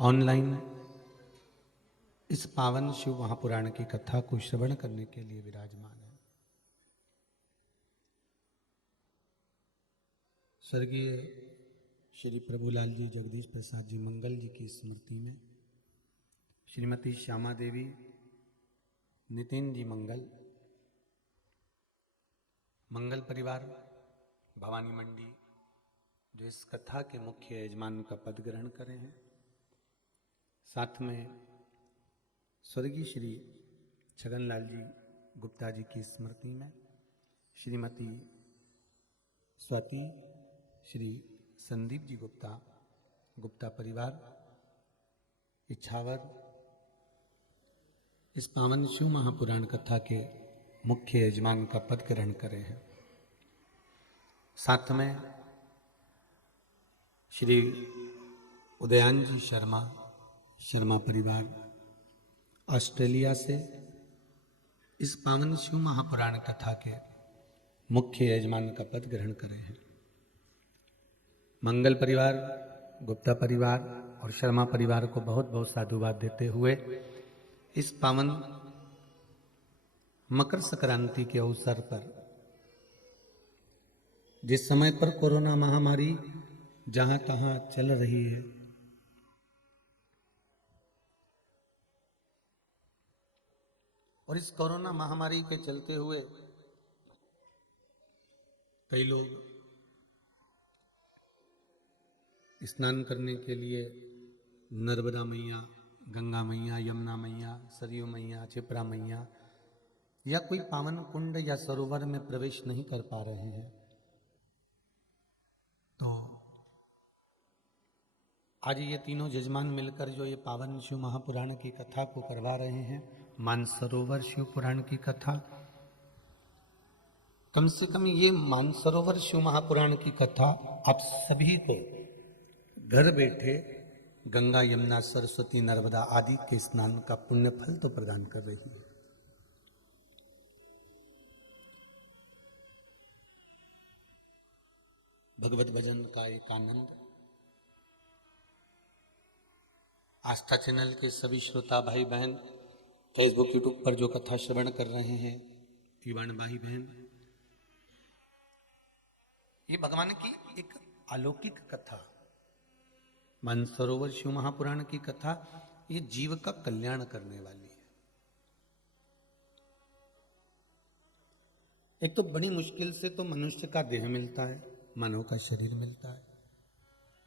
Online इस पावन शिव महापुराण की कथा को श्रवण करने के लिए विराजमान है। स्वर्गीय श्री प्रभुलाल जी, जगदीश प्रसाद जी मंगल जी की स्मृति में श्रीमती श्यामा देवी, नितिन जी मंगल, मंगल परिवार भवानी मंडी जो इस कथा के मुख्य यजमान का पद ग्रहण करे हैं, साथ में स्वर्गीय श्री छगनलाल जी गुप्ता जी की स्मृति में श्रीमती स्वाति, श्री संदीप जी गुप्ता, गुप्ता परिवार इच्छावर इस पावन शिव महापुराण कथा के मुख्य यजमान का पद ग्रहण करे हैं। साथ में श्री उदयन जी शर्मा, शर्मा परिवार ऑस्ट्रेलिया से इस पावन शिव महापुराण कथा के मुख्य यजमान का पद ग्रहण करे हैं। मंगल परिवार, गुप्ता परिवार और शर्मा परिवार को बहुत बहुत साधुवाद देते हुए इस पावन मकर संक्रांति के अवसर पर, जिस समय पर कोरोना महामारी जहां तहां चल रही है, और इस कोरोना महामारी के चलते हुए कई लोग स्नान करने के लिए नर्मदा मैया, गंगा मैया, यमुना मैया, सरयू मैया, क्षिप्रा मैया या कोई पावन कुंड या सरोवर में प्रवेश नहीं कर पा रहे हैं, तो आज ये तीनों यजमान मिलकर जो ये पावन शिव महापुराण की कथा को करवा रहे हैं, मानसरोवर शिव पुराण की कथा, कम से कम ये मानसरोवर शिव महापुराण की कथा आप सभी को घर बैठे गंगा, यमुना, सरस्वती, नर्मदा आदि के स्नान का पुण्य फल तो प्रदान कर रही है। भगवत भजन का एक आनंद आस्था चैनल के सभी श्रोता भाई बहन, फेसबुक यूट्यूब पर जो कथा श्रवण कर रहे हैं, दीवान भाई बहन, ये भगवान की एक अलौकिक कथा, मानसरोवर शिव महापुराण की कथा, ये जीव का कल्याण करने वाली है। एक तो बड़ी मुश्किल से तो मनुष्य का देह मिलता है, मानव का शरीर मिलता है,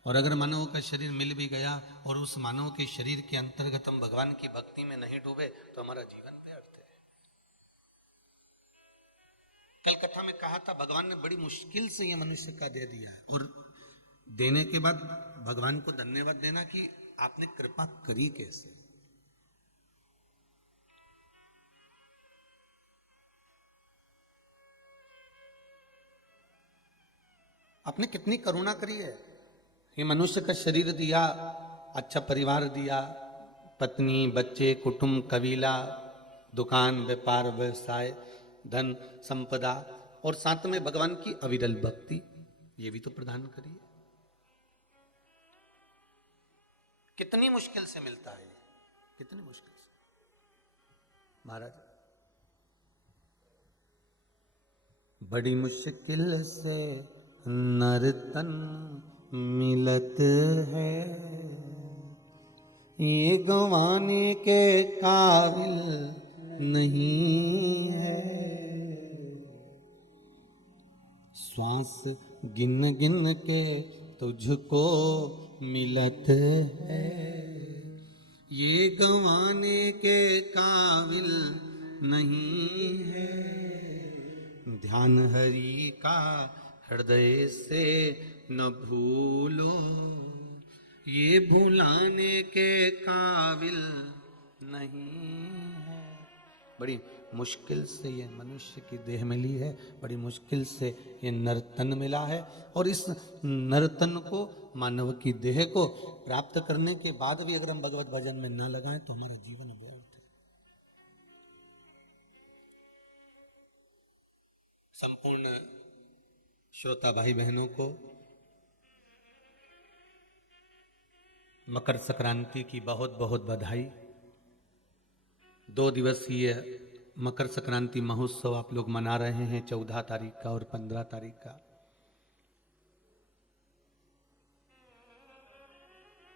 और अगर मानव का शरीर मिल भी गया और उस मानव के शरीर के अंतर्गत हम भगवान की भक्ति में नहीं डूबे तो हमारा जीवन व्यर्थ है। कल कथा में कहा था भगवान ने बड़ी मुश्किल से ये मनुष्य का दे दिया है, और देने के बाद भगवान को धन्यवाद देना कि आपने कृपा करी कैसे। आपने कितनी करुणा करी है। ये मनुष्य का शरीर दिया, अच्छा परिवार दिया, पत्नी, बच्चे, कुटुंब, कबीला, दुकान, व्यापार, व्यवसाय, धन, संपदा, और साथ में भगवान की अविरल भक्ति, ये भी तो प्रदान करिए। कितनी मुश्किल से मिलता है, कितनी मुश्किल से। महाराज, बड़ी मुश्किल से नर्तन मिलत है, ये गंवाने के काबिल नहीं है, श्वास गिन गिन के तुझको मिलत है, ये गंवाने के काबिल नहीं है, ध्यान हरि का हृदय से न भूलो, ये भुलाने के काबिल नहीं है। बड़ी मुश्किल से ये मनुष्य की देह मिली है, बड़ी मुश्किल से ये नर्तन मिला है, और इस नर्तन को, मानव की देह को प्राप्त करने के बाद भी अगर हम भगवत भजन में न लगाएं तो हमारा जीवन व्यर्थ है। संपूर्ण श्रोता भाई बहनों को मकर संक्रांति की बहुत बहुत बधाई। 2 दिवसीय मकर संक्रांति महोत्सव आप लोग मना रहे हैं, 14 तारीख का और 15 तारीख का।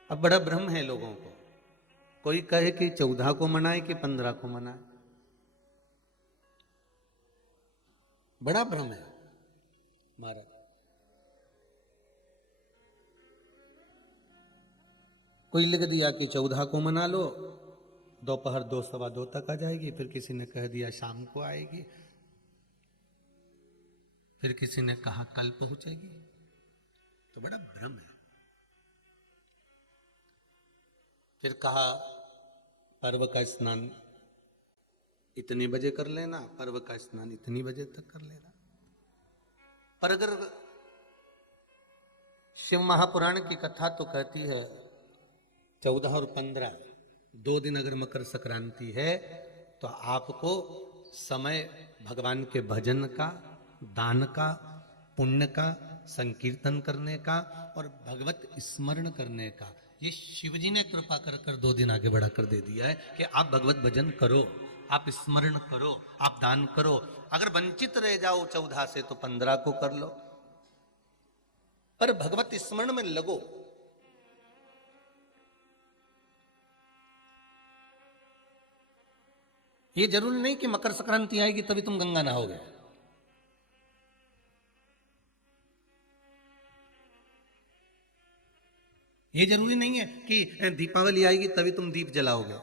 अब बड़ा भ्रम है लोगों को, कोई कहे कि 14 को मनाए कि 15 को मनाए, बड़ा भ्रम है महाराज। कोई लिख दिया कि 14 को मना लो, दोपहर 2 सवा 2 तक आ जाएगी, फिर किसी ने कह दिया शाम को आएगी, फिर किसी ने कहा कल पहुंचेगी, तो बड़ा भ्रम है। फिर कहा पर्व का स्नान इतने बजे कर लेना, पर्व का स्नान इतनी बजे तक कर लेना। पर अगर शिव महापुराण की कथा तो कहती है 14 और 15 2 दिन अगर मकर संक्रांति है तो आपको समय भगवान के भजन का, दान का, पुण्य का, संकीर्तन करने का और भगवत स्मरण करने का, ये शिवजी ने कृपा कर कर 2 दिन आगे बढ़ाकर दे दिया है कि आप भगवत भजन करो, आप स्मरण करो, आप दान करो। अगर वंचित रह जाओ 14 से तो 15 को कर लो, पर भगवत स्मरण में लगो। ये जरूरी नहीं कि मकर संक्रांति आएगी तभी तुम गंगा नहाओगे। ये जरूरी नहीं है कि दीपावली आएगी तभी तुम दीप जलाओगे।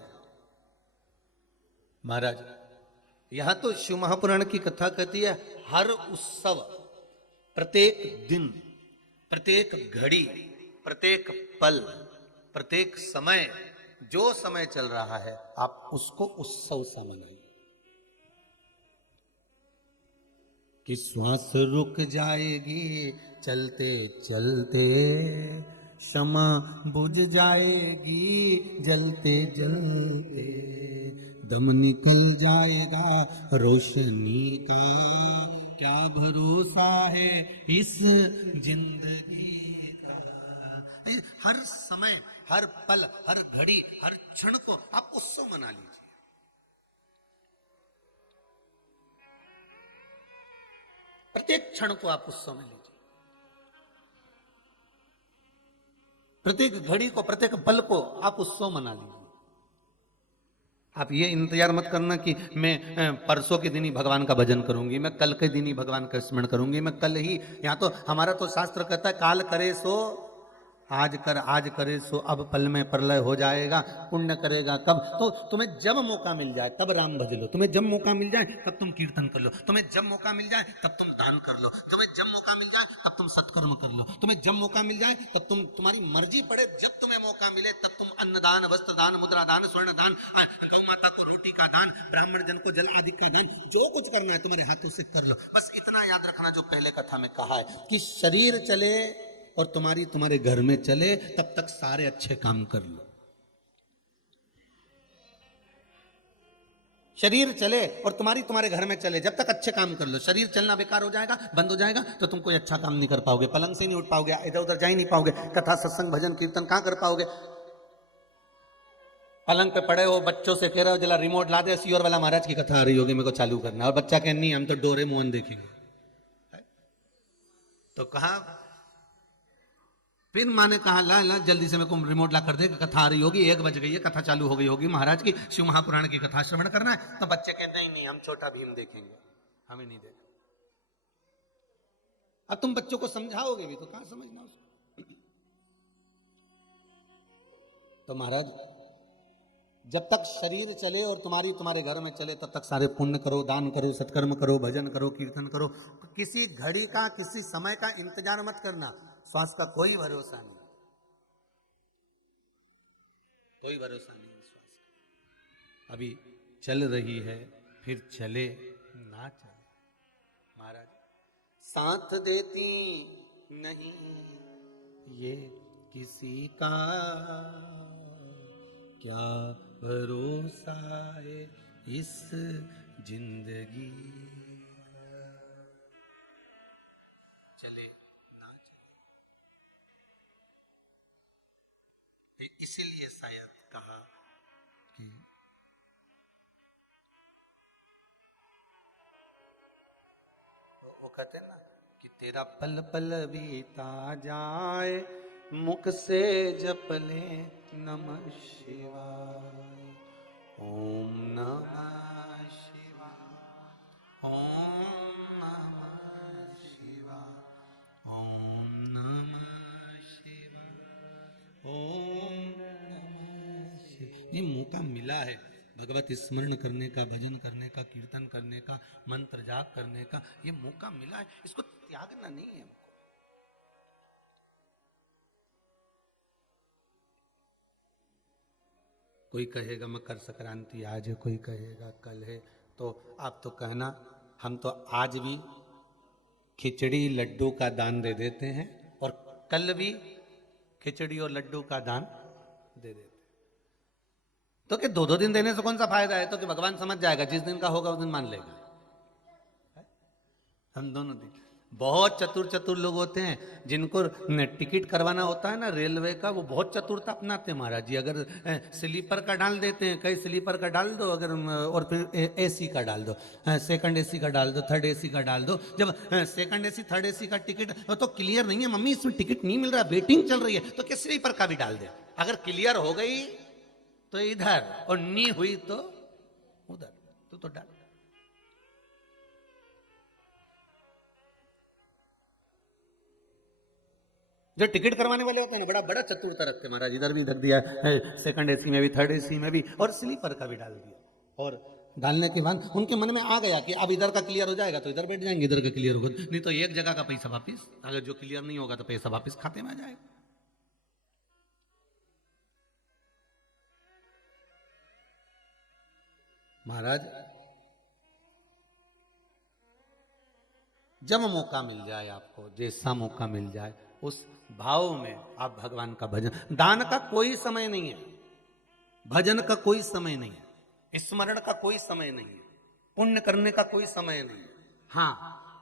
महाराज यहां तो शिव महापुराण की कथा कहती है हर उत्सव, प्रत्येक दिन, प्रत्येक घड़ी, प्रत्येक पल, प्रत्येक समय, जो समय चल रहा है आप उसको उत्सव सा मनाइए। कि श्वास रुक जाएगी चलते चलते, क्षमा बुझ जाएगी जलते जलते, दम निकल जाएगा रोशनी का, क्या भरोसा है इस जिंदगी का। हर समय, हर पल, हर घड़ी, हर क्षण को आप उत्सव मना लीजिए। प्रत्येक क्षण को आप उत्सव में लीजिए, प्रत्येक घड़ी को, प्रत्येक पल को आप उत्सव मना लीजिए। आप ये इंतजार मत करना कि मैं परसों के दिन ही भगवान का भजन करूंगी, मैं कल के दिन ही भगवान का स्मरण करूंगी, मैं कल ही। यहाँ तो हमारा तो शास्त्र कहता है काल करे सो आज कर, आज करे सो अब पल में प्रलय हो जाएगा। पुण्य करेगा कब? तो तुम्हें जब मौका मिल जाए तब राम भज लो, तुम्हें जब मौका मिल जाए तब तुम कीर्तन कर लो, तुम्हें जब मौका मिल जाए तब तुम दान कर लो, तुम्हें जब मौका मिल जाए तब तुम सत्कर्म कर लो, तुम्हें जब मौका मिल जाए तब तुम, तुम्हारी मर्जी पड़े, जब तुम्हें मौका मिले तब तुम अन्नदान, वस्त्र दान, मुद्रा दान, स्वर्ण दान, गौ माता को रोटी का दान, ब्राह्मण जन को जल आदि का दान, जो कुछ करना है तुम्हारे हाथों से कर लो। बस इतना याद रखना जो पहले कथा में कहा है कि शरीर चले और तुम्हारे घर में चले तब तक सारे अच्छे काम कर लो। शरीर चले और तुम्हारे घर में चले, जब तक अच्छे काम कर लो। शरीर चलना बेकार हो जाएगा, बंद हो जाएगा तो तुम कोई अच्छा काम नहीं कर पाओगे, पलंग से नहीं उठ पाओगे, इधर उधर जा ही नहीं पाओगे, कथा सत्संग भजन कीर्तन कहां कर पाओगे। पलंग पे पड़े हो, बच्चों से कह रहे हो जला रिमोट ला दे, सियोर वाला महाराज की कथा आ रही होगी, मेरे को चालू करना, और बच्चा कह नहीं हम तो डोरेमोन देखेंगे। तो कहा, फिर माँ ने कहा ला ला जल्दी से मेरे को रिमोट ला कर दे, कथा आ रही होगी, 1 बज गई है, कथा चालू हो गई होगी महाराज की, शिव महापुराण की कथा श्रवण करना है। तो बच्चे कहते नहीं नहीं हम छोटा भीम देखेंगे, हमें नहीं देखा। अब तुम बच्चों को समझाओगे भी तो कहां समझना उसको। तो महाराज जब तक शरीर चले और तुम्हारे घर में चले तब तक सारे पुण्य करो, दान करो, सत्कर्म करो, भजन करो, कीर्तन करो। किसी घड़ी का, किसी समय का इंतजार मत करना, श्वास का कोई भरोसा नहीं, कोई भरोसा नहीं श्वास का। अभी चल रही है, फिर चले ना चले। महाराज साथ देती नहीं ये किसी का, क्या भरोसा है इस जिंदगी का। चले ना चले, इसीलिए शायद कहा कि वो कहते हैं ना कि तेरा पल पल बीता जाए, मुख से जप ले नमः शिवाय, ओम नमः शिवाय, ओम नमः शिवाय, ओम नमः शिवाय, ओम नमः शिवाय। ये मौका मिला है भगवत स्मरण करने का, भजन करने का, कीर्तन करने का, मंत्र जाप करने का, ये मौका मिला है, इसको त्यागना नहीं है हमको। कोई कहेगा मकर संक्रांति आज है, कोई कहेगा कल है, तो आप तो कहना हम तो आज भी खिचड़ी लड्डू का दान दे देते हैं और कल भी खिचड़ी और लड्डू का दान दे देते हैं। तो कि दो दो दिन देने से कौन सा फायदा है? तो कि भगवान समझ जाएगा, जिस दिन का होगा उस दिन मान लेगा। हम दोनों दिन, बहुत चतुर चतुर लोग होते हैं जिनको टिकट करवाना होता है ना रेलवे का, वो बहुत चतुरता अपनाते हैं महाराज जी। अगर स्लीपर का डाल देते हैं, कई स्लीपर का डाल दो अगर, और फिर एसी का डाल दो, सेकंड एसी का डाल दो, थर्ड एसी का डाल दो। जब सेकंड एसी थर्ड एसी का टिकट तो क्लियर नहीं है, मम्मी इसमें टिकट नहीं मिल रहा, वेटिंग चल रही है, तो क्या स्लीपर का भी डाल दे। अगर क्लियर हो गई तो इधर, और नी हुई तो उधर, तो डाल। जो टिकट करवाने वाले होते हैं ना, बड़ा बड़ा चतुरता रखते हैं महाराज, इधर भी धर दिया सेकंड एसी में भी, थर्ड एसी में भी, और स्लीपर का भी डाल दिया। और डालने के बाद उनके मन में आ गया कि अब इधर का क्लियर हो जाएगा तो इधर बैठ जाएंगे, इधर का क्लियर होगा नहीं तो एक जगह का पैसा वापिस, अगर जो क्लियर नहीं होगा तो पैसा वापिस खाते में आ जाएगा। महाराज जब मौका मिल जाए आपको, जैसा मौका मिल जाए, उस भाव में आप भगवान का भजन, दान का कोई समय नहीं है, भजन का कोई समय नहीं है, स्मरण का कोई समय नहीं है, पुण्य करने का कोई समय नहीं है। हाँ,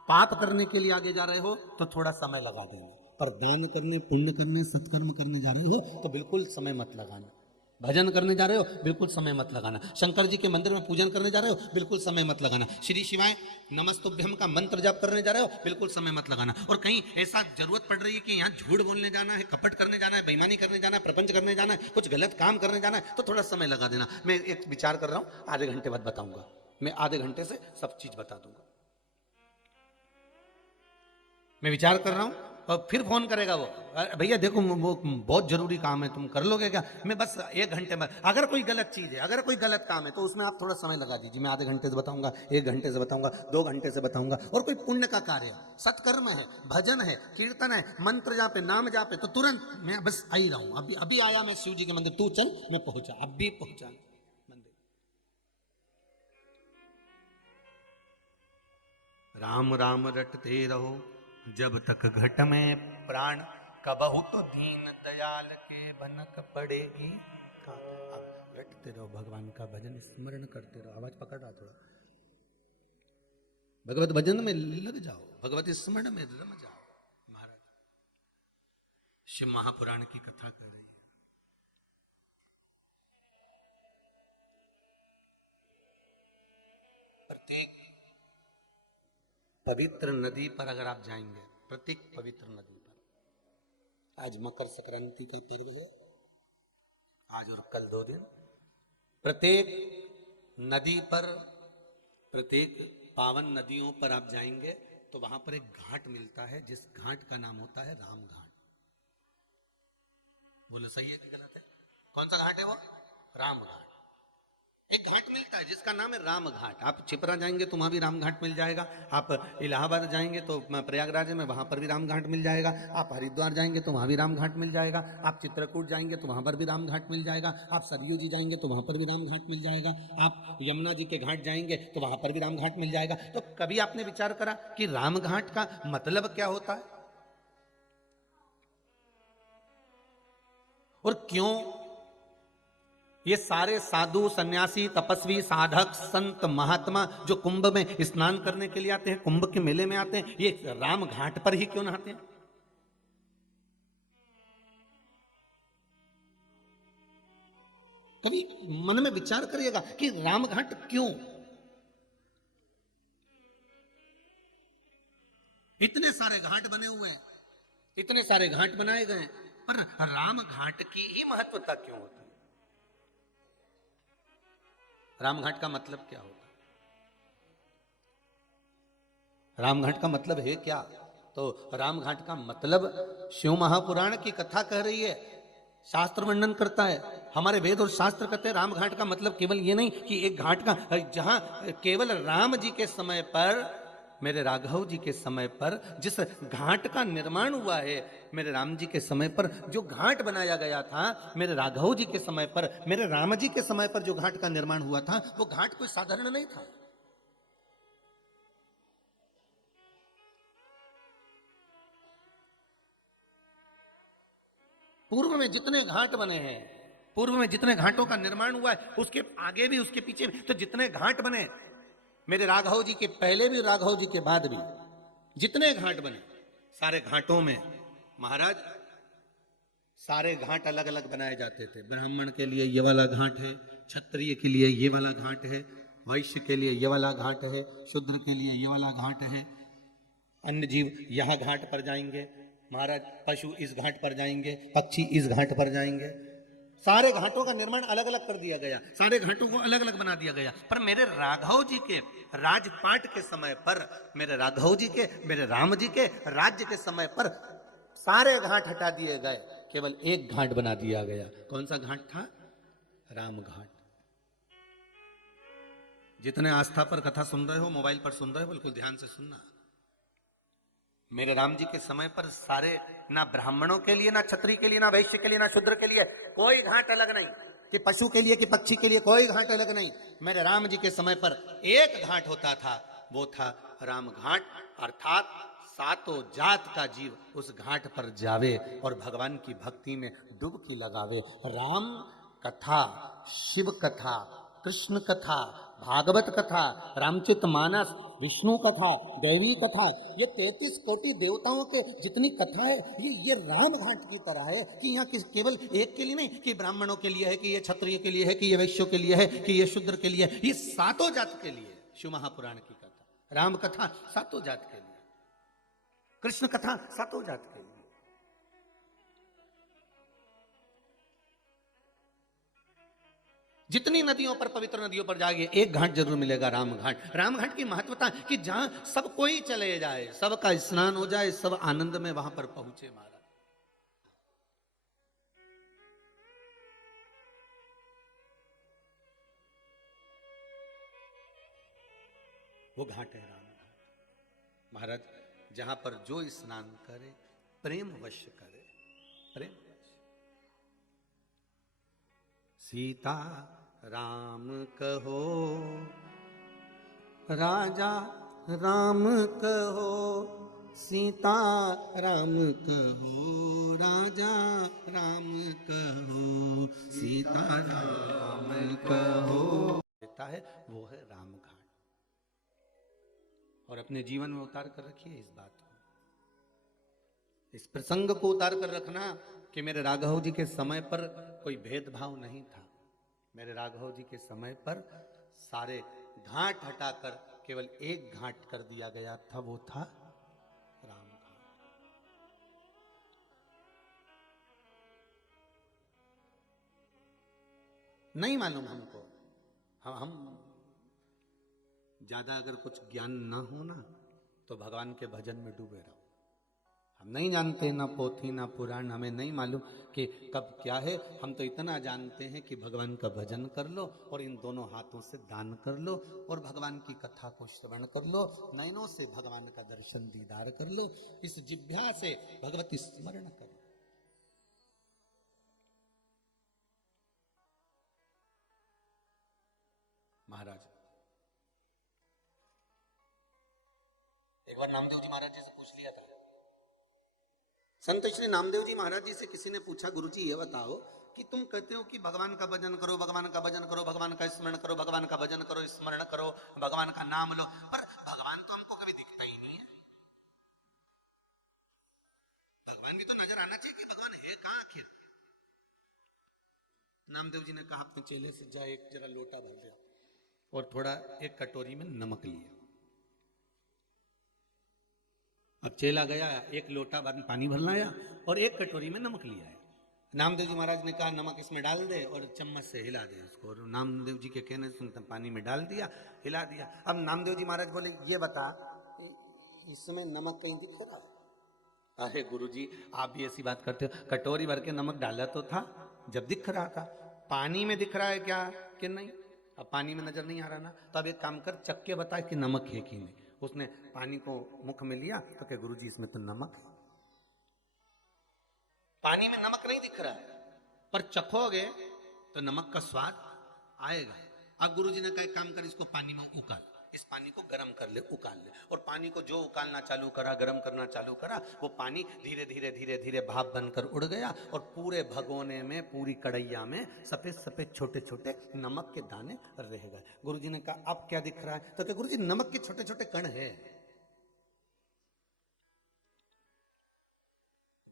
पाप करने के लिए आगे जा रहे हो तो थोड़ा समय लगा देना, पर दान करने, पुण्य करने, सत्कर्म करने जा रहे हो तो बिल्कुल समय मत लगाना। भजन करने जा रहे हो बिल्कुल समय मत लगाना, शंकर जी के मंदिर में पूजन करने जा रहे हो बिल्कुल समय मत लगाना, श्री शिवाय नमस्तुभ्यम का मंत्र जाप करने जा रहे हो बिल्कुल समय मत लगाना। और कहीं ऐसा जरूरत पड़ रही है कि यहाँ झूठ बोलने जाना है, कपट करने जाना है, बेईमानी करने जाना है, प्रपंच करने जाना है, कुछ गलत काम करने जाना है, तो थोड़ा समय लगा देना। मैं एक विचार कर रहा हूँ, आधे घंटे बाद बताऊंगा, मैं आधे घंटे से सब चीज बता दूंगा। मैं विचार कर रहा हूं, और फिर फोन करेगा वो, भैया देखो वो बहुत जरूरी काम है, तुम कर लोगे क्या? मैं बस एक घंटे में, अगर कोई गलत चीज है, अगर कोई गलत काम है तो उसमें आप थोड़ा समय लगा दीजिए, मैं आधे घंटे से बताऊंगा, एक घंटे से बताऊंगा, 2 घंटे से बताऊंगा। और कोई पुण्य का कार्य है, सत्कर्म है, भजन है, कीर्तन है, मंत्र जापे, नाम जापे, तो तुरंत मैं बस आ ही रहा हूं, अभी अभी आया मैं शिव जी के मंदिर, तू चल, मैं पहुंचा, अभी पहुंचा मंदिर। राम राम रटते रहो जब तक घट में प्राण, कबहु तो दीन दयाल के बनक पड़ेगी। अब रटते रहो भगवान का भजन, स्मरण करते रहो, आवाज पकड़ रहा थोड़ा, भगवत भजन में लग जाओ, भगवत स्मरण में रम जाओ। महाराज शिव महापुराण की कथा कर रही है, प्रत्येक पवित्र नदी पर अगर आप जाएंगे, प्रत्येक पवित्र नदी पर, आज मकर संक्रांति का पर्व है, आज और कल 2 दिन, प्रत्येक नदी पर, प्रत्येक पावन नदियों पर आप जाएंगे तो वहां पर एक घाट मिलता है, जिस घाट का नाम होता है राम घाट। बोलो सही है कि गलत है? कौन सा घाट है वो? राम घाट। एक घाट मिलता है जिसका नाम है राम घाट। आप छिपरा जाएंगे तो वहां भी राम घाट मिल जाएगा, आप इलाहाबाद जाएंगे तो प्रयागराज में वहां पर भी राम घाट मिल जाएगा, आप हरिद्वार जाएंगे तो वहां भी राम घाट मिल जाएगा, आप चित्रकूट जाएंगे तो वहां पर भी राम घाट मिल जाएगा, आप सरयू जी जाएंगे तो वहां पर भी राम घाट मिल जाएगा, आप यमुना जी के घाट जाएंगे तो वहां पर भी राम घाट मिल जाएगा। तो कभी आपने विचार करा कि राम घाट का मतलब क्या होता है और क्यों ये सारे साधु, सन्यासी, तपस्वी, साधक, संत, महात्मा जो कुंभ में स्नान करने के लिए आते हैं, कुंभ के मेले में आते हैं, ये राम घाट पर ही क्यों नहाते हैं? कभी मन में विचार करिएगा कि रामघाट क्यों? इतने सारे घाट बने हुए हैं, इतने सारे घाट बनाए गए हैं, पर राम घाट की ही महत्वता क्यों होती है? रामघाट का मतलब क्या होता है? रामघाट का मतलब है क्या? तो रामघाट का मतलब शिव महापुराण की कथा कह रही है, शास्त्र वर्णन करता है। हमारे वेद और शास्त्र कहते हैं रामघाट का मतलब केवल ये नहीं कि एक घाट का, जहां केवल राम जी के समय पर, मेरे राघव जी के समय पर जिस घाट का निर्माण हुआ है, मेरे राम जी के समय पर जो घाट बनाया गया था, मेरे राघव जी के समय पर, मेरे राम जी के समय पर जो घाट का निर्माण हुआ था, वो घाट कोई साधारण नहीं था। पूर्व में जितने घाट बने हैं, पूर्व में जितने घाटों का निर्माण हुआ है, उसके आगे भी उसके पीछे भी, तो जितने घाट बने, मेरे राघव जी के पहले भी, राघव जी के बाद भी जितने घाट बने, सारे घाटों में महाराज सारे घाट अलग अलग बनाए जाते थे। ब्राह्मण के लिए ये वाला घाट है, क्षत्रिय के लिए ये वाला घाट है, वैश्य के लिए ये वाला घाट है, शूद्र के लिए ये वाला घाट है, अन्य जीव यहाँ घाट पर जाएंगे महाराज, पशु इस घाट पर जाएंगे, पक्षी इस घाट पर जाएंगे। सारे घाटों का निर्माण अलग अलग कर दिया गया, सारे घाटों को अलग अलग बना दिया गया। पर मेरे राघव जी के राजपाट के समय पर, मेरे राघव जी के, मेरे राम जी के राज्य के समय पर सारे घाट हटा दिए गए, केवल एक घाट बना दिया गया। कौन सा घाट था? राम घाट। जितने आस्था पर कथा सुन रहे हो, मोबाइल पर सुन रहे हो, बिल्कुल ध्यान से सुनना। मेरे राम जी के समय पर सारे, ना ब्राह्मणों के लिए, ना क्षत्रिय के लिए, ना वैश्य के लिए, ना शूद्र के लिए कोई घाट अलग नहीं, कि पशु के लिए कि पक्षी के लिए कोई घाट अलग नहीं। मेरे राम जी के समय पर एक घाट होता था, वो था राम घाट, अर्थात सातों जात का जीव उस घाट पर जावे और भगवान की भक्ति में डुबकी लगावे। राम कथा, शिव कथा, कृष्ण कथा, भागवत कथा, रामचरित मानस, विष्णु कथा, देवी कथा, ये 33 कोटि देवताओं के जितनी कथा है, ये राम घाट की तरह है कि यहाँ केवल एक के लिए नहीं, कि ब्राह्मणों के लिए है, कि ये क्षत्रिय के लिए है, कि ये वैश्यों के लिए है, कि ये शूद्र के लिए है, ये सातों जात के लिए। शिव महापुराण की कथा, राम कथा सातों जात के लिए, कृष्ण कथा सातों जात के लिए। जितनी नदियों पर, पवित्र नदियों पर जाइए, एक घाट जरूर मिलेगा, राम घाट। राम घाट की महत्वता कि जहां सब कोई चले जाए, सबका स्नान हो जाए, सब आनंद में वहां पर पहुंचे महाराज। वो घाट है राम घाट महाराज, जहां पर जो स्नान करे प्रेम वश करे, प्रेम वश। सीता राम कहो, राजा राम कहो, सीता राम कहो, राजा राम कहो, सीता राम कहो, देता है वो है राम घाट। और अपने जीवन में उतार कर रखिए इस बात को, इस प्रसंग को उतार कर रखना कि मेरे राघव जी के समय पर कोई भेदभाव नहीं था। मेरे राघव जी के समय पर सारे घाट हटाकर केवल एक घाट कर दिया गया था, वो था राम घाट। नहीं मालूम हमको, हम ज्यादा अगर कुछ ज्ञान ना हो ना, तो भगवान के भजन में डूबे रहो। हम नहीं जानते, ना पोथी ना पुराण, हमें नहीं मालूम कि कब क्या है। हम तो इतना जानते हैं कि भगवान का भजन कर लो और इन दोनों हाथों से दान कर लो और भगवान की कथा को श्रवण कर लो, नयनों से भगवान का दर्शन दीदार कर लो, इस जिह्वा से भगवती स्मरण करो। महाराज एक बार नामदेव जी महाराज जी से पूछ लिया था, संत श्री नामदेव जी महाराज जी से किसी ने पूछा, गुरुजी ये बताओ कि तुम कहते हो कि भगवान का भजन करो, भगवान का भजन करो, भगवान का स्मरण करो, भगवान का भजन करो, स्मरण करो, भगवान का नाम लो, पर भगवान तो हमको कभी दिखता ही नहीं है। भगवान भी तो नजर आना चाहिए कि भगवान है कहां आखिर। नामदेव जी ने कहा अपने चेले से, जा एक जरा लोटा भर लिया और थोड़ा एक कटोरी में नमक लिया। अब चेला गया, एक लोटा भर पानी भर लाया और एक कटोरी में नमक लिया है। नामदेव जी महाराज ने कहा नमक इसमें डाल दे और चम्मच से हिला दे उसको, और नामदेव जी के कहने से पानी में डाल दिया, हिला दिया। अब नामदेव जी महाराज बोले, ये बता इसमें नमक कहीं दिख रहा है? अरे गुरुजी आप भी ऐसी बात करते हो, कटोरी भर के नमक डाला तो था जब दिख रहा था, पानी में दिख रहा है क्या कि नहीं? अब पानी में नजर नहीं आ रहा ना, तो अब एक काम कर, चख के बता कि नमक है कि नहीं। उसने पानी को मुख में लिया तो क्या गुरुजी इसमें तो नमक है। पानी में नमक नहीं दिख रहा है, पर चखोगे तो नमक का स्वाद आएगा। अब गुरुजी ने कहा काम कर, इसको पानी में उकाल, इस पानी को गर्म कर ले, उकाल ले। और पानी को जो उकालना चालू करा, गर्म करना चालू करा, वो पानी धीरे धीरे धीरे धीरे भाप बनकर उड़ गया और पूरे भगोने में, पूरी कढ़ैया में सफेद सफेद छोटे छोटे नमक के दाने रह गए। गुरुजी ने कहा अब क्या दिख रहा है? तो क्या गुरुजी नमक के छोटे छोटे कण है।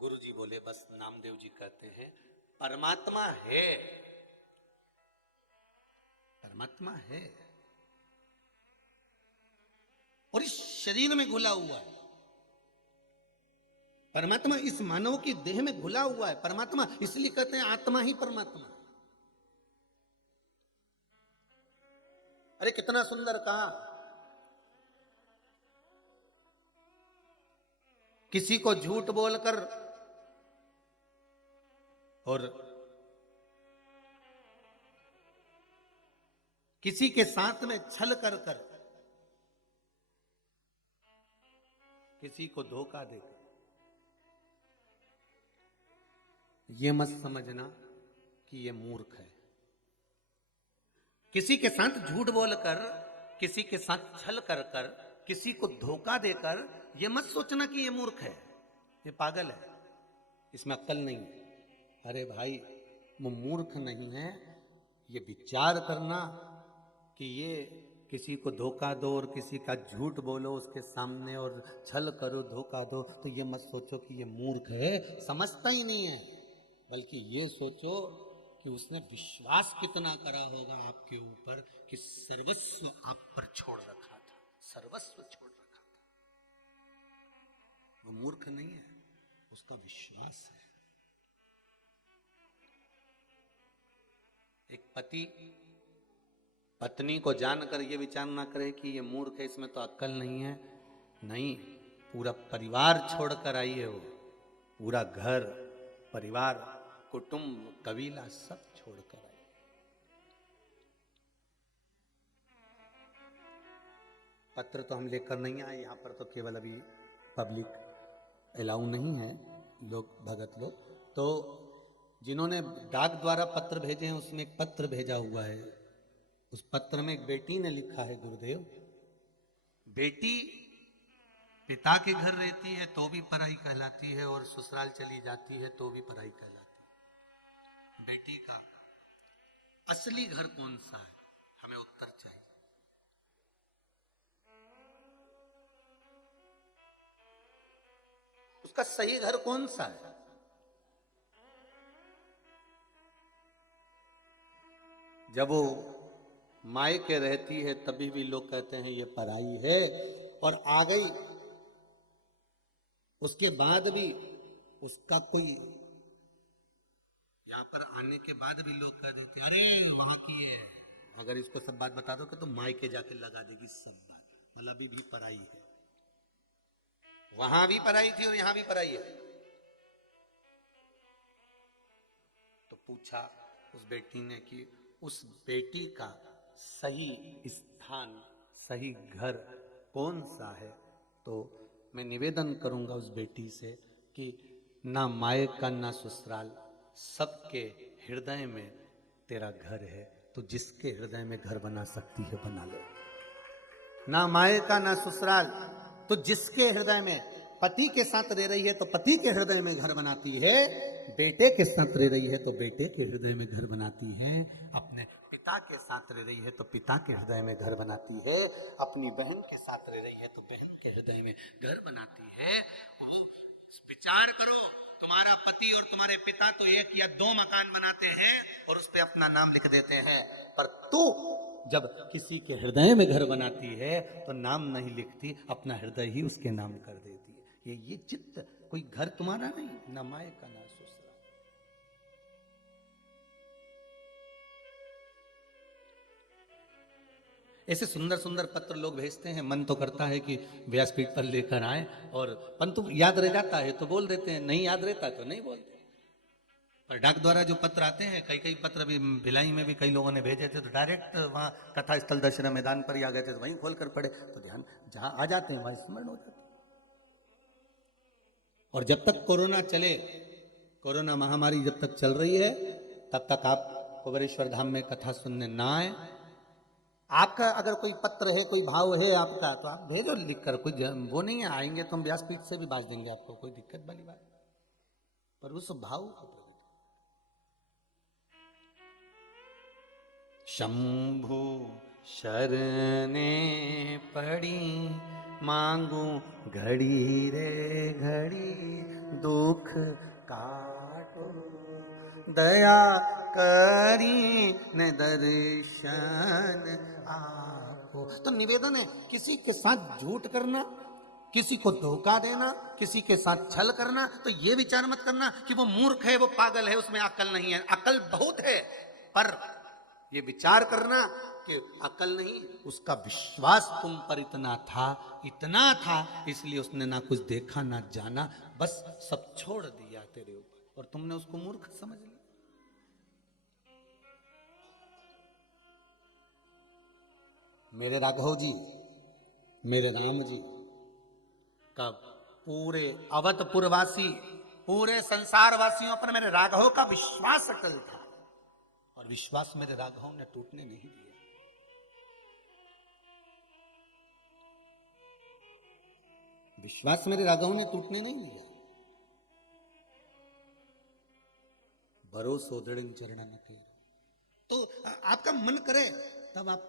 गुरुजी बोले बस नामदेव जी कहते हैं परमात्मा है, परमात्मा है और इस शरीर में घुला हुआ है। परमात्मा इस मानव की देह में घुला हुआ है। परमात्मा इसलिए कहते हैं आत्मा ही परमात्मा। अरे कितना सुंदर कहा, किसी को झूठ बोलकर और किसी के साथ में छल कर कर, किसी को धोखा देकर, यह मत समझना कि यह मूर्ख है। किसी के साथ झूठ बोलकर, किसी के साथ छल कर कर, किसी को धोखा देकर, यह मत सोचना कि यह मूर्ख है, यह पागल है, इसमें अक्ल नहीं है। अरे भाई वो मूर्ख नहीं है, ये विचार करना कि ये किसी को धोखा दो और किसी का झूठ बोलो उसके सामने और छल करो, धोखा दो, तो ये मत सोचो कि ये मूर्ख है, समझता ही नहीं है। बल्कि ये सोचो कि उसने विश्वास कितना करा होगा आपके ऊपर कि सर्वस्व आप पर छोड़ रखा था, सर्वस्व छोड़ रखा था। वो मूर्ख नहीं है, उसका विश्वास है। एक पति पत्नी को जानकर यह विचार ना करे कि ये मूर्ख है, इसमें तो अक्ल नहीं है। नहीं, पूरा परिवार छोड़कर आई है वो, पूरा घर परिवार कुटुंब कबीला सब छोड़कर आई। पत्र तो हम लेकर नहीं आए, यहां पर तो केवल अभी पब्लिक अलाउ नहीं है, लोग भगत लोग। तो जिन्होंने डाक द्वारा पत्र भेजे हैं उसमें एक पत्र भेजा हुआ है। उस पत्र में एक बेटी ने लिखा है, गुरुदेव बेटी पिता के घर रहती है तो भी पराई कहलाती है और ससुराल चली जाती है तो भी पराई कहलाती है। बेटी का असली घर कौन सा है, हमें उत्तर चाहिए। उसका सही घर कौन सा है? जब वो मायके रहती है तभी भी लोग कहते हैं ये पराई है, और आ गई उसके बाद भी उसका कोई, यहां पर आने के बाद भी लोग कह देते अरे वहां की है। अगर इसको सब बात बता दो तो मायके जाके लगा देगी सब बात, मतलब अभी भी पराई है। वहां भी पराई थी और यहां भी पराई है। तो पूछा उस बेटी ने कि उस बेटी का सही स्थान, सही घर कौन सा है? तो मैं निवेदन करूंगा उस बेटी से कि ना मायका ना ससुराल, सबके हृदय में तेरा घर है, तो जिसके हृदय में घर बना सकती है बना लो। ना मायका ना ससुराल, तो जिसके हृदय में, पति के साथ रह रही है तो पति के हृदय में घर बनाती है, बेटे के साथ रह रही है तो बेटे के हृदय में घर बनाती है, अपने पिता के साथ रह रही है तो पिता के हृदय में घर बनाती है, अपनी बहन के साथ रह रही है तो बहन के हृदय में घर बनाती है। वो विचार करो, तुम्हारा पति और तुम्हारे पिता तो एक या दो मकान बनाते हैं और उस पे अपना नाम लिख देते हैं, पर तू जब किसी के हृदय में घर बनाती है तो नाम नहीं लिखती, अपना हृदय ही उसके नाम कर देती है। ये चित्त, कोई घर तुम्हारा नहीं, ना माए का ना ससुरा। ऐसे सुंदर सुंदर पत्र लोग भेजते हैं, मन तो करता है कि व्यासपीठ पर लेकर आए, और परंतु याद रह जाता है तो बोल देते हैं, नहीं याद रहता तो नहीं बोलते। पर डाक द्वारा जो पत्र आते हैं, कई कई पत्र भी भिलाई में भी कई लोगों ने भेजे थे, तो डायरेक्ट वहाँ कथा स्थल दशहरा मैदान पर ही आ गए थे, तो वहीं खोल कर पढ़े, तो ध्यान जहां आ जाते हैं वहां स्मरण हो जाते हैं। और जब तक कोरोना चले, कोरोना महामारी जब तक चल रही है, तब तक आप कुबेरेश्वर धाम में कथा सुनने ना आए। आपका अगर कोई पत्र है, कोई भाव है आपका, तो आप भेजो लिख कर, कोई वो नहीं है, आएंगे तो हम व्यासपीठ से भी बाज देंगे आपको, कोई दिक्कत वाली बात, पर उस भाव को प्रकट। शंभु शरणे पड़ी मांगू घड़ी रे घड़ी, दुख काटो दया करी न दर्शन आपको। तो निवेदन है, किसी के साथ झूठ करना, किसी को धोखा देना, किसी के साथ छल करना, तो ये विचार मत करना कि वो मूर्ख है, वो पागल है, उसमें अकल नहीं है। अकल बहुत है, पर ये विचार करना कि अकल नहीं, उसका विश्वास तुम पर इतना था, इसलिए उसने ना कुछ देखा ना जाना, बस सब छोड़ दिया तेरे ऊपर, और तुमने उसको मूर्ख समझ लिया। मेरे राघव जी, मेरे राम जी का पूरे अवधपुरवासी, पूरे संसार वासियों पर मेरे राघव का विश्वास अटल था, और विश्वास मेरे राघव ने टूटने नहीं दिया। विश्वास मेरे राघव ने टूटने नहीं दिया। भरोसो दृढ़ चरणन के। तो आपका मन करे तब आप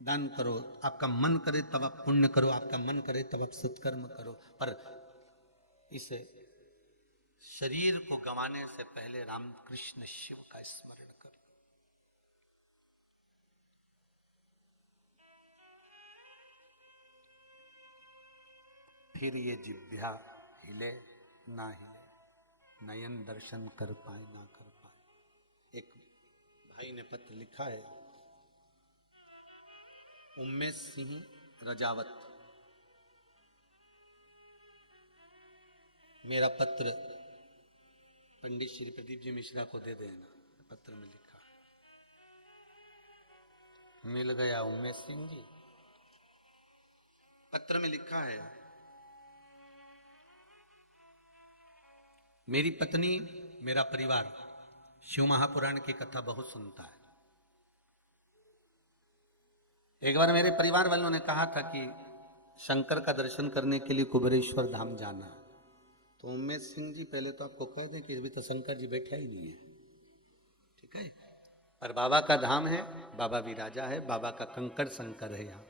दान करो, आपका मन करे तब आप पुण्य करो, आपका मन करे तब आप सत्कर्म करो, पर इस शरीर को गंवाने से पहले रामकृष्ण शिव का स्मरण करो। फिर ये जिह्वा हिले ना हिले, नयन दर्शन कर पाए ना कर पाए। एक भाई ने पत्र लिखा है, उमेश सिंह रजावत, मेरा पत्र पंडित श्री प्रदीप जी मिश्रा को दे देना। पत्र में लिखा है, मिल गया उमेश सिंह जी। पत्र में लिखा है, मेरी पत्नी, मेरा परिवार शिव महापुराण की कथा बहुत सुनता है। एक बार मेरे परिवार वालों ने कहा था कि शंकर का दर्शन करने के लिए कुबेरेश्वर धाम जाना, तो उमेश सिंह जी पहले तो आपको कह दें कि अभी तो शंकर जी बैठा ही नहीं है, ठीक है, पर बाबा का धाम है, बाबा भी राजा है, बाबा का कंकड़ शंकर है यहाँ।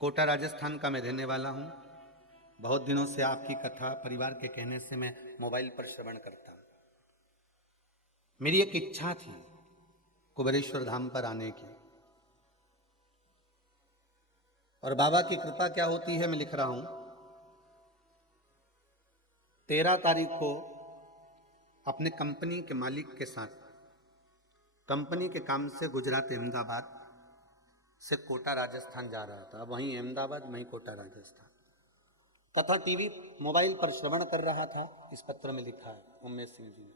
कोटा राजस्थान का मैं रहने वाला हूं। बहुत दिनों से आपकी कथा परिवार के कहने से मैं मोबाइल पर श्रवण करता हूं। मेरी एक इच्छा थी कुबेरेश्वर धाम पर आने की, और बाबा की कृपा क्या होती है मैं लिख रहा हूं। 13 तारीख को अपने कंपनी के मालिक के साथ कंपनी के काम से गुजरात अहमदाबाद से कोटा राजस्थान जा रहा था। वहीं अहमदाबाद, वहीं कोटा राजस्थान। कथा टीवी मोबाइल पर श्रवण कर रहा था। इस पत्र में लिखा है उमेश सिंह जी ने।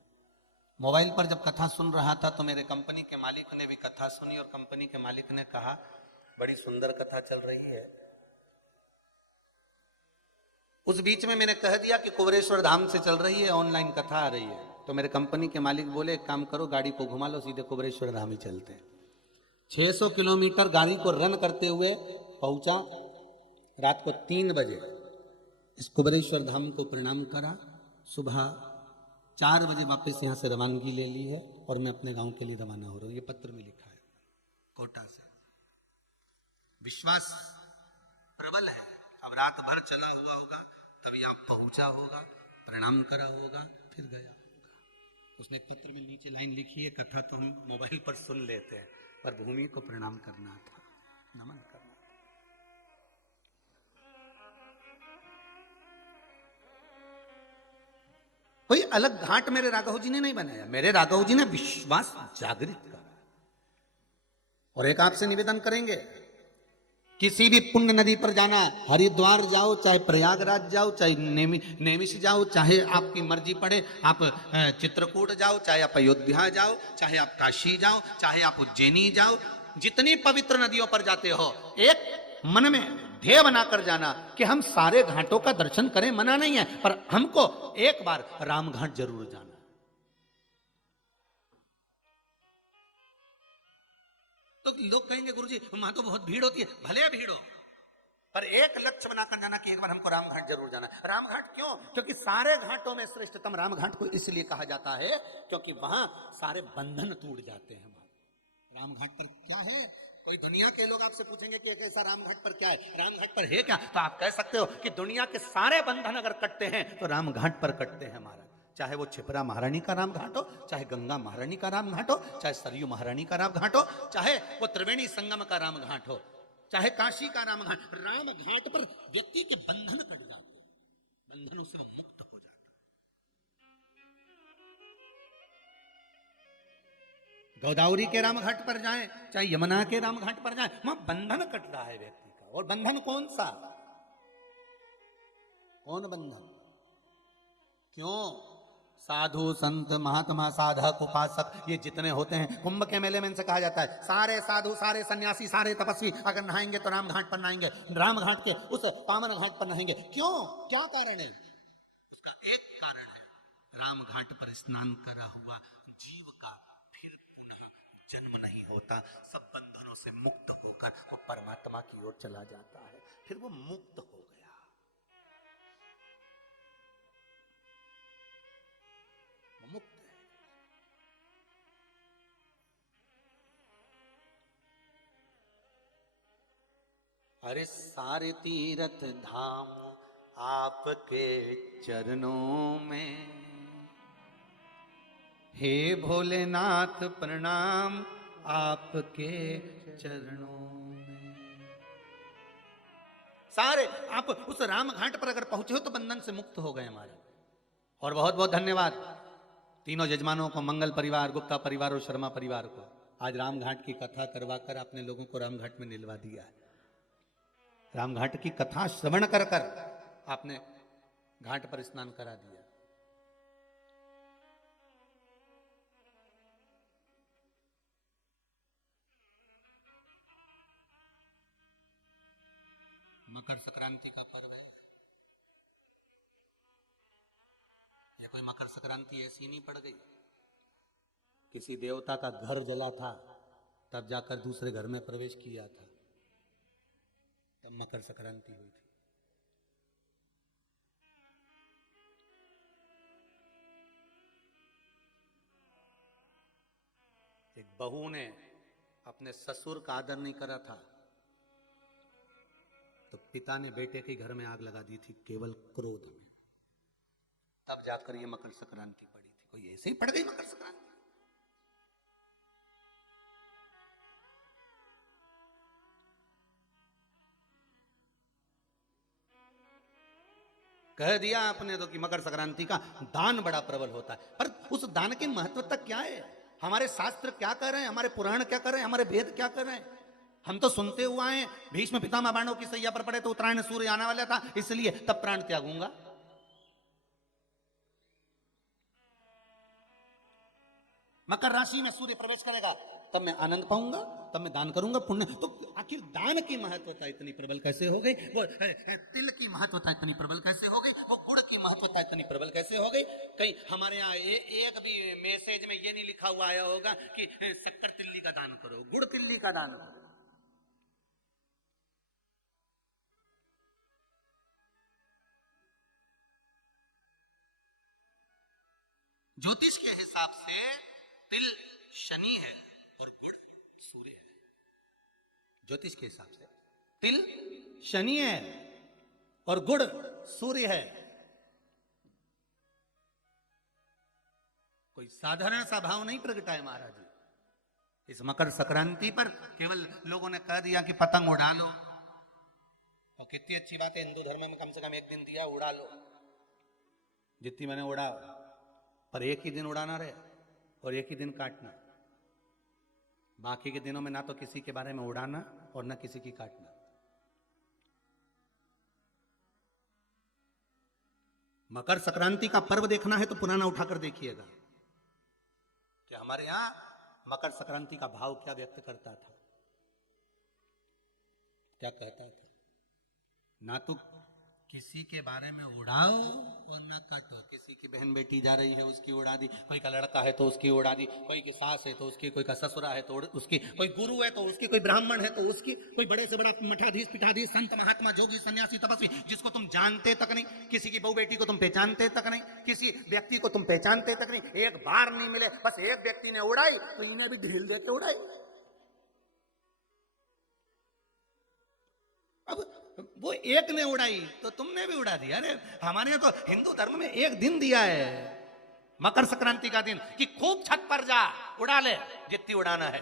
मोबाइल पर जब कथा सुन रहा था तो मेरे कंपनी के मालिक ने भी कथा सुनी, और कंपनी के मालिक ने कहा, बड़ी सुंदर कथा चल रही है। उस बीच में मैंने कह दिया कि कुबेरेश्वर धाम से चल रही है, ऑनलाइन कथा आ रही है। तो मेरे कंपनी के मालिक बोले, एक काम करो, गाड़ी को घुमा लो, सीधे कुबेरेश्वर धाम ही चलते हैं। 600 किलोमीटर गाड़ी को रन करते हुए पहुंचा। रात को 3 बजे इस कुबेरेश्वर धाम को प्रणाम करा। सुबह 4 बजे वापस यहाँ से रवानगी ले ली है, और मैं अपने गांव के लिए रवाना हो रहा हूँ। ये पत्र में लिखा है कोटा से। विश्वास प्रबल है। अब रात भर चला हुआ होगा, तभी आप पहुंचा होगा, प्रणाम करा होगा, फिर गया होगा। उसने पत्र में नीचे लाइन लिखी है, कथा तो हम मोबाइल पर सुन लेते हैं, पर भूमि को प्रणाम करना था, नमन करना था। कोई अलग घाट मेरे राघव जी ने नहीं बनाया, मेरे राघव जी ने विश्वास जागृत करा। और एक आपसे निवेदन करेंगे, किसी भी पुण्य नदी पर जाना, हरिद्वार जाओ, चाहे प्रयागराज जाओ, चाहे नेमिष जाओ, चाहे आपकी मर्जी पड़े, आप चित्रकूट जाओ, चाहे आप अयोध्या जाओ, चाहे आप काशी जाओ, चाहे आप उज्जैनी जाओ, जितनी पवित्र नदियों पर जाते हो, एक मन में ध्येय बनाकर जाना कि हम सारे घाटों का दर्शन करें, मना नहीं है, पर हमको एक बार रामघाट जरूर जाना। तो लोग कहेंगे गुरुजी वहां तो बहुत भीड़ होती है, भले भीड़ हो, पर एक लक्ष्य बनाकर जाना कि एक बार हमको रामघाट जरूर जाना। रामघाट क्यों? क्योंकि सारे घाटों में श्रेष्ठतम रामघाट को इसलिए कहा जाता है क्योंकि वहां सारे बंधन टूट जाते हैं। रामघाट पर क्या है? कोई दुनिया के लोग आपसे पूछेंगे कि ऐसा रामघाट पर क्या है, रामघाट पर है क्या, तो आप कह सकते हो कि दुनिया के सारे बंधन अगर कटते हैं तो रामघाट पर कटते हैं महाराज। चाहे वो छिपरा महारानी का रामघाट हो, चाहे गंगा महारानी का रामघाट हो, चाहे सरयू महारानी का रामघाट हो, चाहे वो त्रिवेणी संगम का रामघाट हो, चाहे काशी का रामघाट, रामघाट पर व्यक्ति के बंधन कट जाते हैं, बंधनों से वो मुक्त हो जाता है। गोदावरी के रामघाट पर जाएं, चाहे यमुना के रामघाट पर जाएं, वहां बंधन कट रहा है व्यक्ति का। और बंधन कौन सा? कौन बंधन? क्यों? साधु संत महात्मा साधक उपासक ये जितने होते हैं, कुंभ के मेले में इनसे कहा जाता है सारे साधु सारे सन्यासी सारे तपस्वी अगर नहाएंगे तो रामघाट पर नहाएंगे, रामघाट के उस पावन घाट पर नहाएंगे। क्यों? क्या कारण है? उसका एक कारण है, रामघाट पर स्नान करा हुआ जीव का फिर पुनः जन्म नहीं होता, सब बंधनों से मुक्त होकर वो परमात्मा की ओर चला जाता है, फिर वो मुक्त हो गया, वो मुक्त है। अरे सारे तीर्थ धाम आपके चरणों में, हे भोलेनाथ प्रणाम आपके चरणों में। सारे आप उस राम घाट पर अगर पहुंचे हो तो बंधन से मुक्त हो गए हमारे। और बहुत बहुत धन्यवाद तीनों यजमानों को, मंगल परिवार, गुप्ता परिवार और शर्मा परिवार को, आज रामघाट की कथा करवाकर आपने लोगों को रामघाट में निलवा दिया है। रामघाट की कथा श्रवण कर कर आपने घाट पर स्नान करा दिया। मकर संक्रांति का पर्व है, या कोई मकर संक्रांति ऐसी नहीं पड़ गई, किसी देवता का घर जला था तब जाकर दूसरे घर में प्रवेश किया था, तब मकर संक्रांति हुई थी। एक बहू ने अपने ससुर का आदर नहीं करा था तो पिता ने बेटे के घर में आग लगा दी थी, केवल क्रोध में, तब जाकर ये मकर संक्रांति पड़ी थी। कोई ऐसे ही पड़ गई मकर संक्रांति? कह दिया आपने तो कि मकर संक्रांति का दान बड़ा प्रबल होता है, पर उस दान की महत्वता क्या है? हमारे शास्त्र क्या कर रहे हैं, हमारे पुराण क्या कर रहे हैं, हमारे वेद क्या कर रहे हैं? हम तो सुनते हुए आए, भीष्म पितामह बाणों की सैया पर पड़े तो उत्तरायण सूर्य आने वाला था इसलिए तब प्राण त्यागूंगा। मकर राशि में सूर्य प्रवेश करेगा तब मैं आनंद पाऊंगा, तब मैं दान करूंगा पुण्य। तो आखिर दान की महत्वता इतनी प्रबल कैसे हो गई? वो तिल की महत्वता इतनी प्रबल कैसे हो गई? वो गुड़ की महत्वता इतनी प्रबल कैसे हो गई? कहीं हमारे यहाँ एक भी मैसेज में ये नहीं लिखा हुआ आया होगा कि शक्कर तिल्ली का दान करो, गुड़ तिल्ली का दान करो। ज्योतिष के हिसाब से तिल शनि है और गुड़ सूर्य है, ज्योतिष के हिसाब से। तिल शनि है और गुड़ सूर्य है। कोई साधारण सा भाव नहीं प्रगटा है महाराज जी। इस मकर संक्रांति पर केवल लोगों ने कह दिया कि पतंग उड़ा लो, और कितनी अच्छी बात है, हिंदू धर्म में कम से कम एक दिन दिया, उड़ा लो जितनी मैंने उड़ा, पर एक ही दिन उड़ाना रहे और एक ही दिन काटना। बाकी के दिनों में ना तो किसी के बारे में उड़ाना और ना किसी की काटना। मकर संक्रांति का पर्व देखना है तो पुराना उठाकर देखिएगा कि हमारे यहां मकर संक्रांति का भाव क्या व्यक्त करता था, क्या कहता था। ना तो किसी के बारे में उड़ाओ और ना काटो। किसी की बहन बेटी जा रही है उसकी उड़ा दी, कोई का लड़का है तो उसकी उड़ा दी, कोई की सास है तो उसकी, कोई का ससुरा है तो उसकी, कोई गुरु है तो उसकी, कोई ब्राह्मण है तो उसकी, कोई बड़े से बड़ा मठाधीश पिठाधीश संत महात्मा जोगी सन्यासी तपस्वी जिसको तुम जानते तक नहीं, किसी की बहू बेटी को तुम पहचानते तक नहीं, किसी व्यक्ति को तुम पहचानते तक नहीं, एक बार नहीं मिले, बस एक व्यक्ति ने उड़ाई तो इन्हें भी ढील देके उड़ाई। अब वो एक ने उड़ाई तो तुमने भी उड़ा दिया। अरे हमारे यहाँ तो हिंदू धर्म में एक दिन दिया है मकर संक्रांति का दिन कि खूब छत पर जा उड़ा ले जितनी उड़ाना है,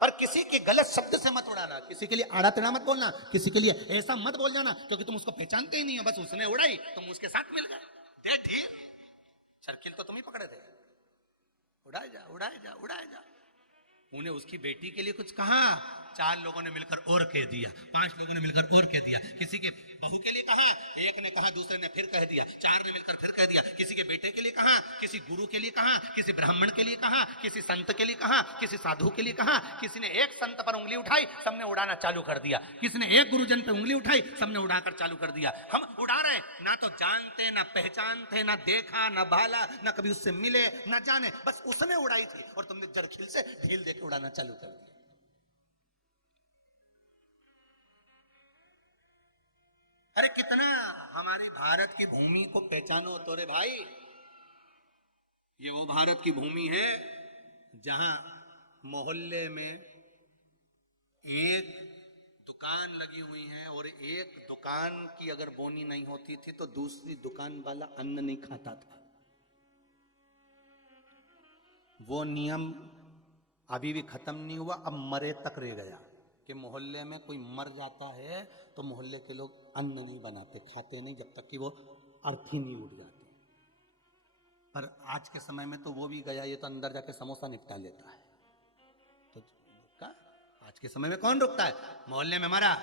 पर किसी के गलत शब्द से मत उड़ाना, किसी के लिए आड़ा टेढ़ा मत बोलना, किसी के लिए ऐसा मत बोल जाना क्योंकि तुम उसको पहचानते ही नहीं हो। बस उसने उड़ाई तुम उसके साथ मिल गए, दे ढील, सर्किल तो तुम ही पकड़े थे, उड़ाए जा उड़ाए जा उड़ाए जा। उन्हें उसकी बेटी के लिए कुछ कहा, 4 लोगों ने मिलकर और कह दिया, 5 लोगों ने मिलकर और कह दिया। किसी के बहू के लिए कहा, एक ने कहा, दूसरे ने फिर कह दिया, 4 ने मिलकर फिर कह दिया। किसी के बेटे के लिए कहा, किसी गुरु के लिए कहा, किसी ब्राह्मण के लिए कहा, किसी संत के लिए कहा, किसी साधु के लिए कहा। किसी ने एक संत पर उंगली उठाई, सबने उड़ाना चालू कर दिया। किसी ने एक गुरुजन पर उंगली उठाई, सबने उड़ाकर चालू कर दिया। हम उड़ा रहे, ना तो जानते ना पहचानते, ना देखा ना भाला, ना कभी उससे मिले ना जाने, बस उसने उड़ाई थी और तुमने जरखिल से ढील देकर उड़ाना चालू कर दिया। अरे कितना हमारी भारत की भूमि को पहचानो तो रे भाई। ये वो भारत की भूमि है जहां मोहल्ले में एक दुकान लगी हुई है और एक दुकान की अगर बोनी नहीं होती थी तो दूसरी दुकान वाला अन्न नहीं खाता था। वो नियम अभी भी खत्म नहीं हुआ, अब मरे तक रह गया कि मोहल्ले में कोई मर जाता है तो मोहल्ले के लोग अन्न नहीं बनाते, खाते नहीं जब तक कि वो अर्थी नहीं उठ जाती। पर आज के समय में तो वो भी गया, ये तो अंदर जाके समोसा निपटा लेता है। तो का आज के समय में कौन रुकता है? मोहल्ले में मरा,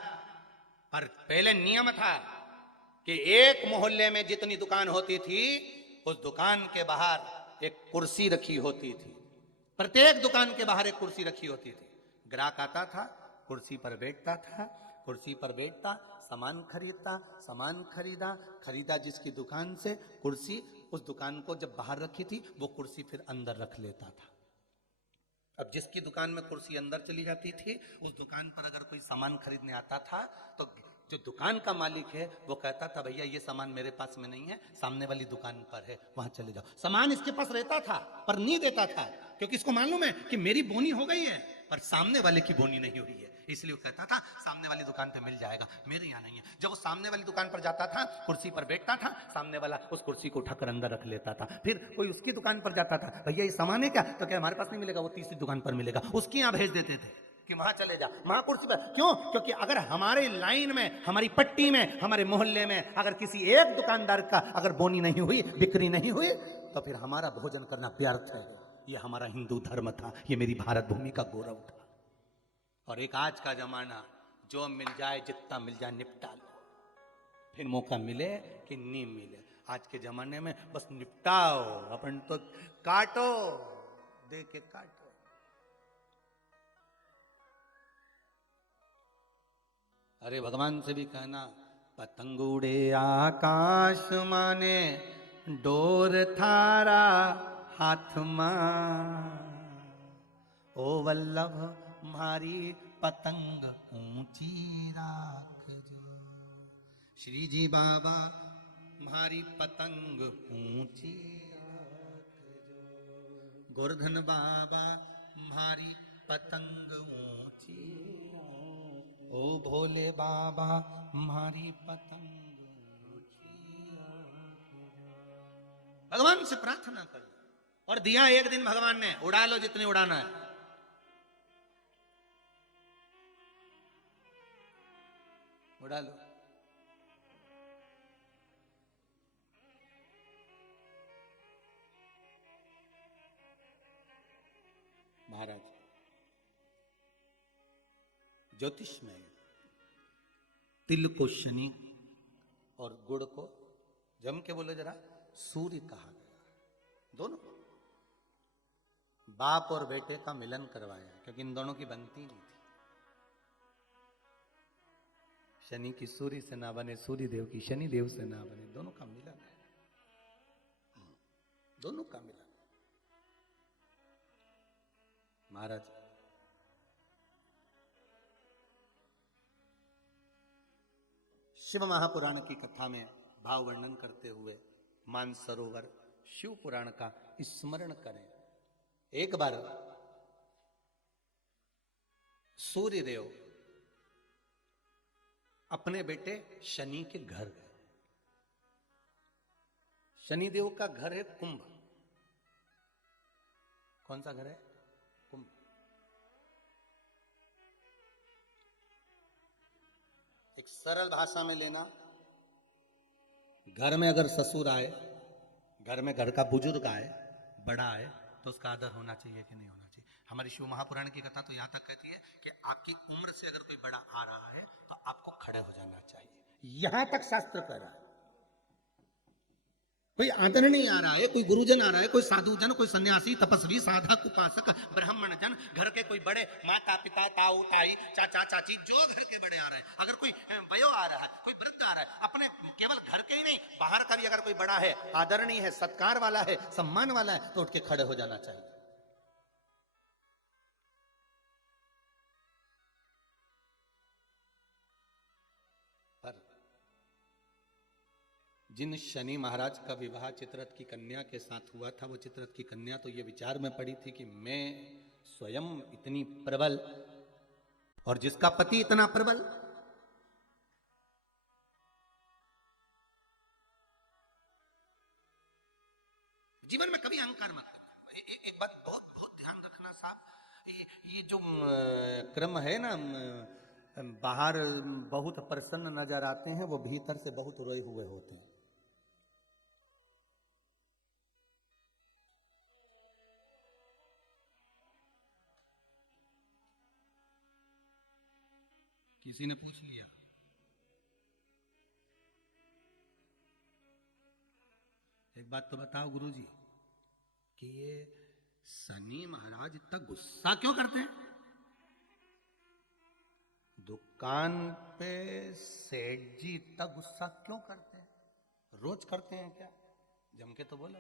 पर पहले नियम था कि एक मोहल्ले में जितनी दुकान होती थी उस दुकान के बाहर एक कुर्सी रखी होती थी। प्रत्येक दुकान के बाहर एक कुर्सी रखी होती थी। ग्राहक आता था, कुर्सी पर बैठता था, कुर्सी पर बैठता, सामान खरीदता, सामान खरीदा जिसकी दुकान से कुर्सी, उस दुकान को जब बाहर रखी थी वो कुर्सी फिर अंदर रख लेता था। अब जिसकी दुकान में कुर्सी अंदर चली जाती थी, उस दुकान पर अगर कोई सामान खरीदने आता था तो जो दुकान का मालिक है वो कहता था, भैया ये सामान मेरे पास में नहीं है, सामने वाली दुकान पर है, वहां चले जाओ। सामान इसके पास रहता था पर नहीं देता था क्योंकि इसको मालूम है कि मेरी बोनी हो गई है पर सामने वाले की बोनी नहीं हुई है, इसलिए वो कहता था सामने वाली दुकान पे मिल जाएगा, मेरे यहाँ नहीं है। जब वो सामने वाली दुकान पर जाता था, कुर्सी पर बैठता था, सामने वाला उस कुर्सी को उठाकर अंदर रख लेता था। फिर कोई उसकी दुकान पर जाता था, भैया ये सामान है क्या? तो क्या हमारे पास नहीं मिलेगा, वो तीसरी दुकान पर मिलेगा, उसके यहाँ भेज देते थे कि वहां चले जा, वहां कुर्सी पर। क्यों? क्योंकि अगर हमारे लाइन में, हमारी पट्टी में, हमारे मोहल्ले में अगर किसी एक दुकानदार का अगर बोनी नहीं हुई, बिक्री नहीं हुई, तो फिर हमारा भोजन करना व्यर्थ है। ये हमारा हिंदू धर्म था, ये मेरी भारत भूमि का गौरव था। और एक आज का जमाना, जो मिल जाए जितना मिल जाए निपटा लो, फिर मौका मिले कि नहीं मिले। आज के जमाने में बस निपटाओ, अपन तो काटो, दे के काटो। अरे भगवान से भी कहना, पतंग उड़े आकाश माने डोर थारा हाथ मां, ओ वल्लभ मारी पतंग ऊंची राखजो। श्री जी बाबा मारी पतंग ऊंची राखजो, गोवर्धन बाबा मारी पतंग ऊंची राखजो। ओ भोले बाबा मारी पतंग। भगवान से प्रार्थना कर, और दिया एक दिन भगवान ने, उड़ा लो जितनी उड़ाना है। उड़ा लो। महाराज ज्योतिष में तिल को शनि और गुड़ को जम के बोले जरा सूर्य कहा गया। दोनों बाप और बेटे का मिलन करवाया, क्योंकि इन दोनों की बनती नहीं थी। शनि की सूर्य से ना बने, सूर्य देव की शनि देव से ना बने, दोनों का मिलन है, दोनों का मिलन। महाराज शिव महापुराण की कथा में भाव वर्णन करते हुए मानसरोवर शिव पुराण का स्मरण करें। एक बार सूर्य देव अपने बेटे शनि के घर गए। शनि देव का घर है कुंभ। कौन सा घर है? कुंभ। एक सरल भाषा में लेना, घर में अगर ससुर आए, घर में घर का बुजुर्ग आए, बड़ा आए, तो उसका आदर होना चाहिए कि नहीं होना चाहिए? हमारी शिव महापुराण की कथा तो यहां तक कहती है कि आपकी उम्र से अगर कोई बड़ा आ रहा है तो आपको खड़े हो जाना चाहिए। यहां तक शास्त्र कह रहा है। कोई आदरणीय आ रहा है, कोई गुरुजन आ रहा है, कोई साधुजन, कोई सन्यासी, तपस्वी, साधक, उपासक, ब्राह्मण जन, घर के कोई बड़े, माता पिता, ताऊ ताई, चाचा चाची, जो घर के बड़े आ रहे हैं, अगर कोई वयो आ रहा है, कोई वृद्ध आ रहा है, अपने केवल घर के ही नहीं, बाहर का भी अगर कोई बड़ा है, आदरणीय है, सत्कार वाला है, सम्मान वाला है, तो उठ के खड़े हो जाना चाहिए। पर जिन शनि महाराज का विवाह चित्ररथ की कन्या के साथ हुआ था, वो चित्ररथ की कन्या तो ये विचार में पड़ी थी कि मैं स्वयं इतनी प्रबल और जिसका पति इतना प्रबल, जीवन में कभी अहंकार मत करना। एक बात बहुत बहुत ध्यान रखना साहब, ये जो क्रम है ना, बाहर बहुत प्रसन्न नजर आते हैं, वो भीतर से बहुत रोए हुए होते हैं। किसी ने पूछ लिया, एक बात तो बताओ गुरुजी, कि ये शनि महाराज इतना गुस्सा क्यों करते हैं? दुकान पे सेठ जी इतना गुस्सा क्यों करते हैं? रोज करते हैं क्या? जम के तो बोलो,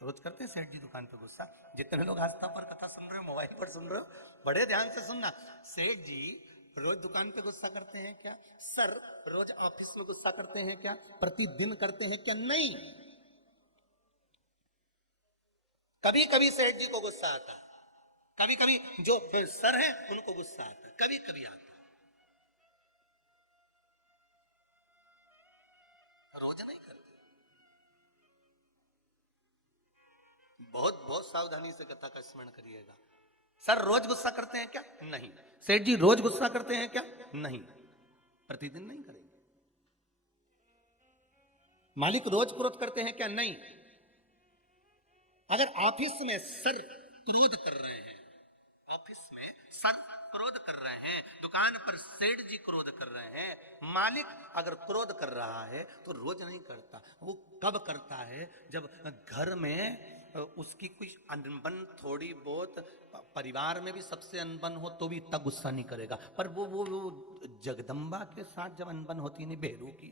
रोज करते हैं सेठ जी दुकान पे गुस्सा? जितने लोग आस्था पर कथा सुन रहे हो, मोबाइल पर सुन रहे हो, बड़े ध्यान से सुनना। सेठ जी रोज दुकान पे गुस्सा करते हैं क्या? सर रोज ऑफिस में गुस्सा करते हैं क्या? प्रतिदिन करते हैं क्या? नहीं। कभी कभी सेठ जी को गुस्सा आता है, कभी कभी जो सर है उनको गुस्सा आता है, कभी कभी आता है, रोज नहीं करते। बहुत बहुत सावधानी से कथा का स्मरण करिएगा। सर रोज गुस्सा करते हैं क्या? नहीं। सेठ जी रोज गुस्सा करते हैं क्या? नहीं। प्रतिदिन नहीं करेंगे। मालिक रोज क्रोध करते हैं क्या? नहीं। अगर ऑफिस में सर क्रोध कर रहे हैं, ऑफिस में सर क्रोध कर रहे हैं, दुकान पर सेठ जी क्रोध कर रहे हैं, मालिक अगर क्रोध कर रहा है तो रोज नहीं करता। वो कब करता है? जब घर में उसकी कुछ अनबन थोड़ी बहुत, परिवार में भी सबसे अनबन हो तो भी इतना गुस्सा नहीं करेगा। पर वो जगदम्बा के साथ जब अनबन होती नहीं बेरू की,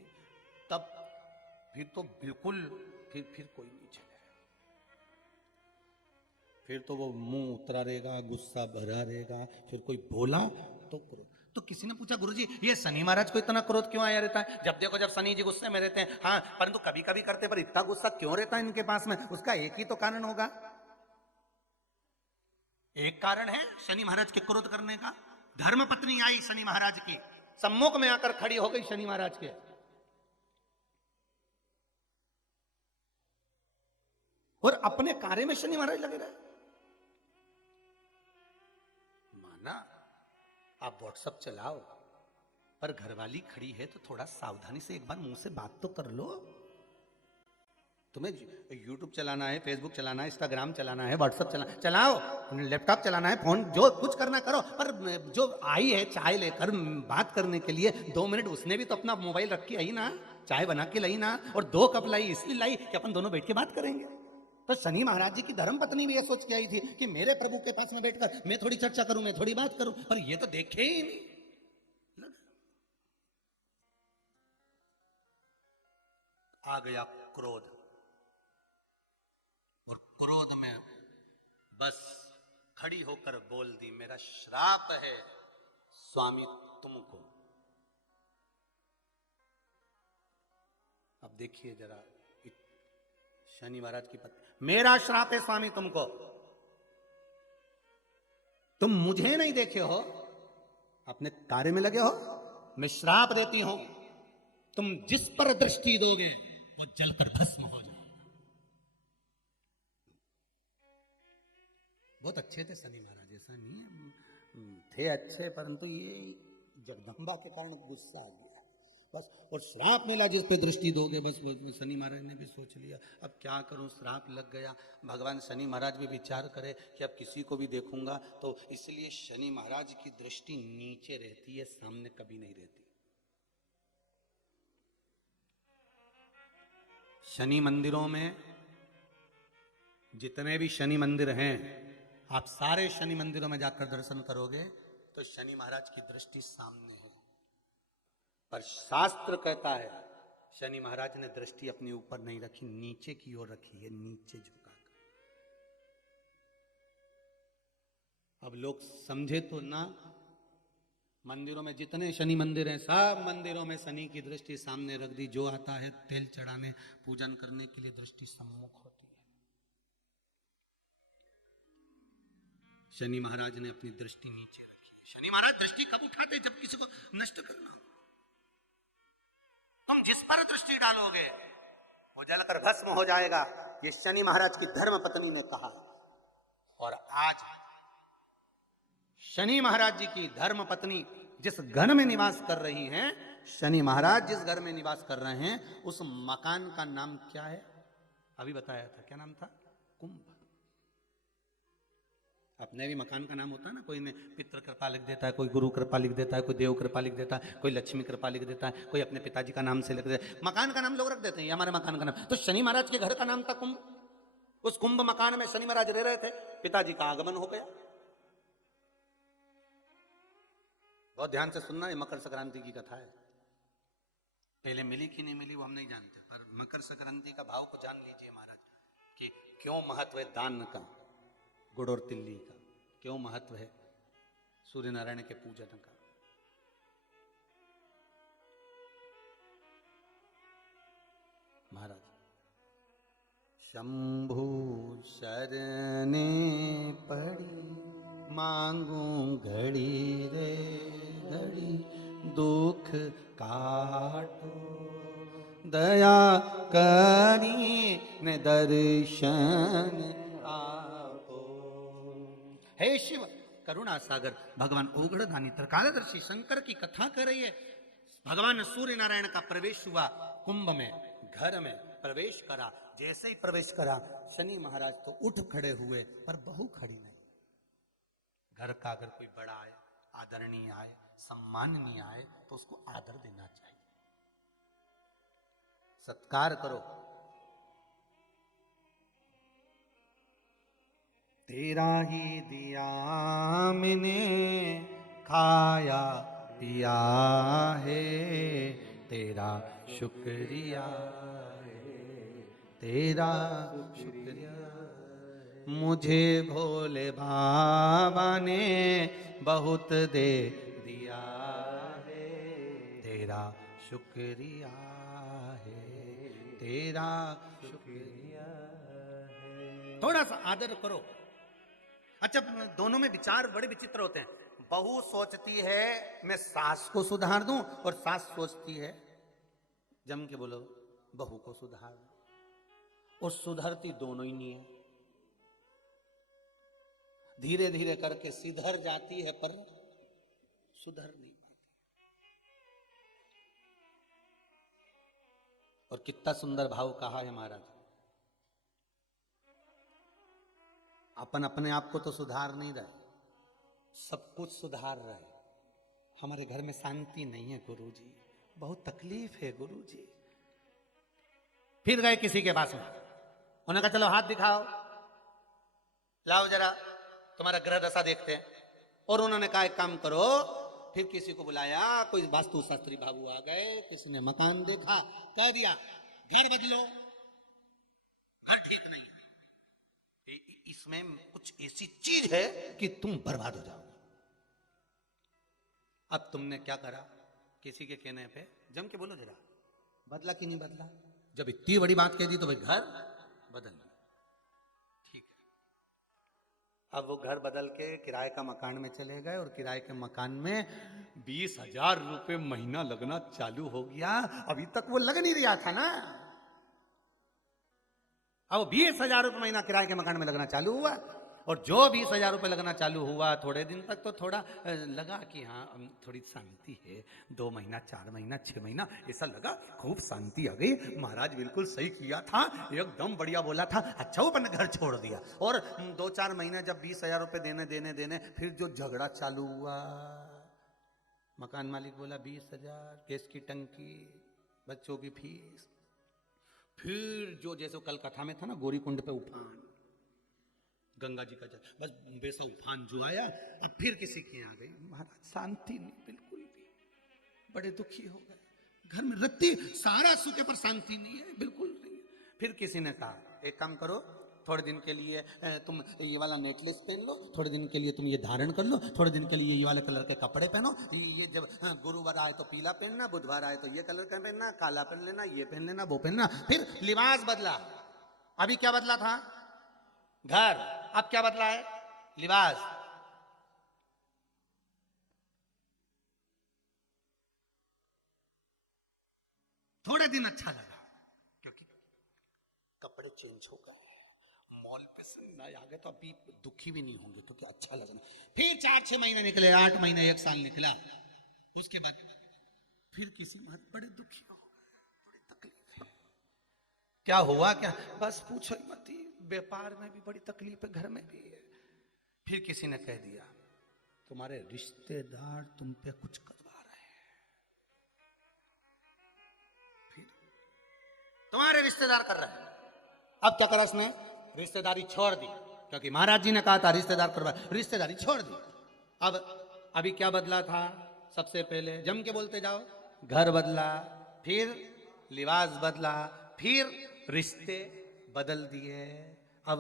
तब फिर तो बिल्कुल फिर कोई नहीं चलेगा। फिर तो वो मुंह उतरा रहेगा, गुस्सा भरा रहेगा। फिर कोई बोला तो क्रोध। तो किसी ने पूछा गुरुजी ये शनि महाराज को इतना क्रोध क्यों आया रहता है? जब देखो जब शनि जी गुस्से में रहते हैं, हाँ, परंतु कभी कभी करते, पर इतना गुस्सा क्यों रहता है इनके पास में? उसका एक ही तो कारण होगा। एक कारण है शनि महाराज के क्रोध करने का, धर्मपत्नी आई शनि महाराज की, सम्मुख में आकर खड़ी हो गई शनि महाराज के। और अपने कार्य में शनि महाराज लगे रहे। माना आप व्हाट्सएप चलाओ, पर घरवाली खड़ी है तो थोड़ा सावधानी से एक बार मुंह से बात तो कर लो। तुम्हें यूट्यूब चलाना है, फेसबुक चलाना है, इंस्टाग्राम चलाना है, व्हाट्सएप चलाओ, लैपटॉप चलाना है, फोन जो कुछ करना करो, पर जो आई है चाय लेकर बात करने के लिए 2 मिनट, उसने भी तो अपना मोबाइल रख के आई ना, चाय बना के लाई ना, और 2 कप लाई, इसलिए लाई कि अपन दोनों बैठ के बात करेंगे। तो शनि महाराज जी की धर्मपत्नी भी ये सोच के आई थी कि मेरे प्रभु के पास में बैठकर मैं थोड़ी चर्चा करूं, मैं थोड़ी बात करूं, पर ये तो देखे ही नहीं। आ गया क्रोध, और क्रोध में बस खड़ी होकर बोल दी, मेरा श्राप है स्वामी तुमको। अब देखिए जरा शनि महाराज की पत्नी, मेरा श्राप है स्वामी तुमको, तुम मुझे नहीं देखे हो, अपने कार्य में लगे हो, मैं श्राप देती हूं, तुम जिस पर दृष्टि दोगे वो जलकर भस्म हो जाएगा। बहुत अच्छे थे शनि महाराज, ऐसा नहीं थे अच्छे, परंतु ये जगदम्बा के कारण गुस्सा आ गया बस। और श्राप मिला, जिस पे दृष्टि दोगे बस। शनि महाराज ने भी सोच लिया अब क्या करूं, श्राप लग गया। भगवान शनि महाराज भी विचार करे कि अब किसी को भी देखूंगा तो, इसलिए शनि महाराज की दृष्टि नीचे रहती है, सामने कभी नहीं रहती। शनि मंदिरों में जितने भी शनि मंदिर हैं, आप सारे शनि मंदिरों में जाकर दर्शन करोगे तो शनि महाराज की दृष्टि सामने है, पर शास्त्र कहता है शनि महाराज ने दृष्टि अपने ऊपर नहीं रखी, नीचे की ओर रखी है, नीचे झुकाकर। अब लोग समझे तो ना, मंदिरों में जितने शनि मंदिर हैं, सब मंदिरों में शनि की दृष्टि सामने रख दी। जो आता है तेल चढ़ाने, पूजन करने के लिए दृष्टि सम्मुख होती है। शनि महाराज ने अपनी दृष्टि नीचे रखी है। शनि महाराज दृष्टि कब उठाते? जब किसी को नष्ट करना हो। तुम जिस पर दृष्टि डालोगे वो जलकर भस्म हो जाएगा, ये शनि महाराज की धर्म पत्नी ने कहा। और आज शनि महाराज जी की धर्म पत्नी जिस घर में निवास कर रही हैं, शनि महाराज जिस घर में निवास कर रहे हैं, उस मकान का नाम क्या है? अभी बताया था, क्या नाम था? कुंभ। अपने भी मकान का नाम होता है ना, कोई ने पितृ कृपा लिख देता है, कोई गुरु कृपा लिख देता है, कोई देव कृपा लिख देता है, कोई लक्ष्मी कृपा लिख देता है, कोई अपने पिताजी का नाम से लिख देता है। मकान का नाम लोग रख देते हैं, ये हमारे मकान का नाम। तो शनि महाराज के घर का नाम था कुंभ। उस कुंभ मकान में शनि महाराज रह रहे थे, पिताजी का आगमन हो गया। बहुत ध्यान से सुनना, ये मकर संक्रांति की कथा है। पहले मिली कि नहीं मिली वो हम नहीं जानते, पर मकर संक्रांति का भाव को जान लीजिए महाराज, कि क्यों महत्व है दान का, गुड़ और तिल्ली का, क्यों महत्व है सूर्य नारायण के पूजन का। महाराज, शंभु शरणे पड़ी मांगू घड़ी रे घड़ी, दुख काटो दया करी ने दर्शन आपो। हे शिव करुणा सागर, भगवान ओघड़दानी त्रिकालदर्शी शंकर की कथा कर रही है। भगवान सूर्य नारायण का प्रवेश हुआ कुंभ में, घर में प्रवेश करा। जैसे ही प्रवेश करा, शनि महाराज तो उठ खड़े हुए, पर बहू खड़ी नहीं। घर का अगर कोई बड़ा आए, आदरणीय आए, सम्माननीय आए, तो उसको आदर देना चाहिए, सत्कार करो। तेरा ही दिया मैंने खाया पिया है, तेरा शुक्रिया है, तेरा शुक्रिया। मुझे भोले बाबा ने बहुत दे दिया है, तेरा शुक्रिया है, तेरा शुक्रिया है। थोड़ा सा आदर करो। अच्छा, दोनों में विचार बड़े विचित्र होते हैं। बहू सोचती है मैं सास को सुधार दूं, और सास सोचती है, जम के बोलो, बहू को सुधार दूं। और सुधरती दोनों ही नहीं है। धीरे धीरे करके सिधर जाती है पर सुधर नहीं पाती। और कितना सुंदर भाव कहा है महाराज, अपन अपने आप को तो सुधार नहीं रहे, सब कुछ सुधार रहे। हमारे घर में शांति नहीं है गुरुजी, बहुत तकलीफ है गुरुजी। फिर गए किसी के पास में, उन्होंने कहा चलो हाथ दिखाओ, लाओ जरा तुम्हारा ग्रह दशा देखते हैं। और उन्होंने कहा एक काम करो, फिर किसी को बुलाया, कोई वास्तु शास्त्री बाबू आ गए, किसी ने मकान देखा, कह दिया घर बदलो, घर ठीक नहीं है, इसमें कुछ ऐसी चीज है कि तुम बर्बाद हो जाओगे। अब तुमने क्या करा, किसी के कहने पे जम के बोलो जरा, बदला कि नहीं बदला? जब इतनी बड़ी बात कह दी तो भाई घर बदल लो, ठीक है। अब वो घर बदल के किराए का मकान में चले गए, और किराए के मकान में 20,000 रुपए महीना लगना चालू हो गया। अभी तक वो लग नहीं रहा था ना, अब 20,000 रुपए महीना किराए के मकान में लगना चालू हुआ। और जो 20,000 रुपए लगना चालू हुआ, थोड़े दिन तक तो थोड़ा लगा कि हाँ थोड़ी शांति है, 2 महीना 4 महीना 6 महीना ऐसा लगा, खूब शांति आ गई। महाराज बिल्कुल सही किया था, एकदम बढ़िया बोला था। अच्छा वो अपने घर छोड़ दिया। और 2-4 महीने जब 20,000 रुपए देने, फिर जो झगड़ा चालू हुआ, मकान मालिक बोला 20,000 गैस की टंकी, बच्चों की फीस। फिर जो जैसे कल कथा में था ना, गौरी कुंड पे उफान, गंगा जी का जल, बस वैसा उफान जो आया, और फिर किसी के यहाँ आ गई। महाराज शांति नहीं बिल्कुल भी, बड़े दुखी हो गए। घर में रत्ती सारा सुखे पर शांति नहीं है, बिल्कुल नहीं। फिर किसी ने कहा एक काम करो, थोड़े दिन के लिए तुम ये वाला नेकलेस पहन लो, थोड़े दिन के लिए तुम ये धारण कर लो, थोड़े दिन के लिए ये वाले कलर के कपड़े पहनो, ये जब गुरुवार आए तो पीला पहनना, बुधवार आए तो ये कलर का पहनना, काला पहन लेना, ये पहन लेना, वो पहनना। फिर लिबास बदला। अभी क्या बदला था? घर। अब क्या बदला है? लिबास। थोड़े दिन अच्छा लगा क्योंकि कपड़े चेंज हो गए, मॉल पे से नए आ गए, तो अभी दुखी भी नहीं होंगे तो क्या अच्छा लगना। फिर 4-6 महीने निकले, 8 महीने 1 साल निकला, उसके बाद फिर किसी बात बड़े दुखी हो गए, बड़ी तकलीफ है। क्या हुआ क्या? बस पूछो ही मत, व्यापार में भी बड़ी तकलीफ है, घर में भी है। फिर किसी ने कह दिया तुम्हारे रिश्तेदार तुम पे कुछ करवा रहे हैं। फिर तुम्हारे रिश्तेदार कर रहे हैं। अब क्या करा उसने? रिश्तेदारी छोड़ दी, क्योंकि महाराज जी ने कहा था रिश्तेदार करवा, रिश्तेदारी छोड़ दी। अब अभी क्या बदला था? सबसे पहले जम के बोलते जाओ, घर बदला, फिर लिबास बदला, फिर रिश्ते बदल दिए। अब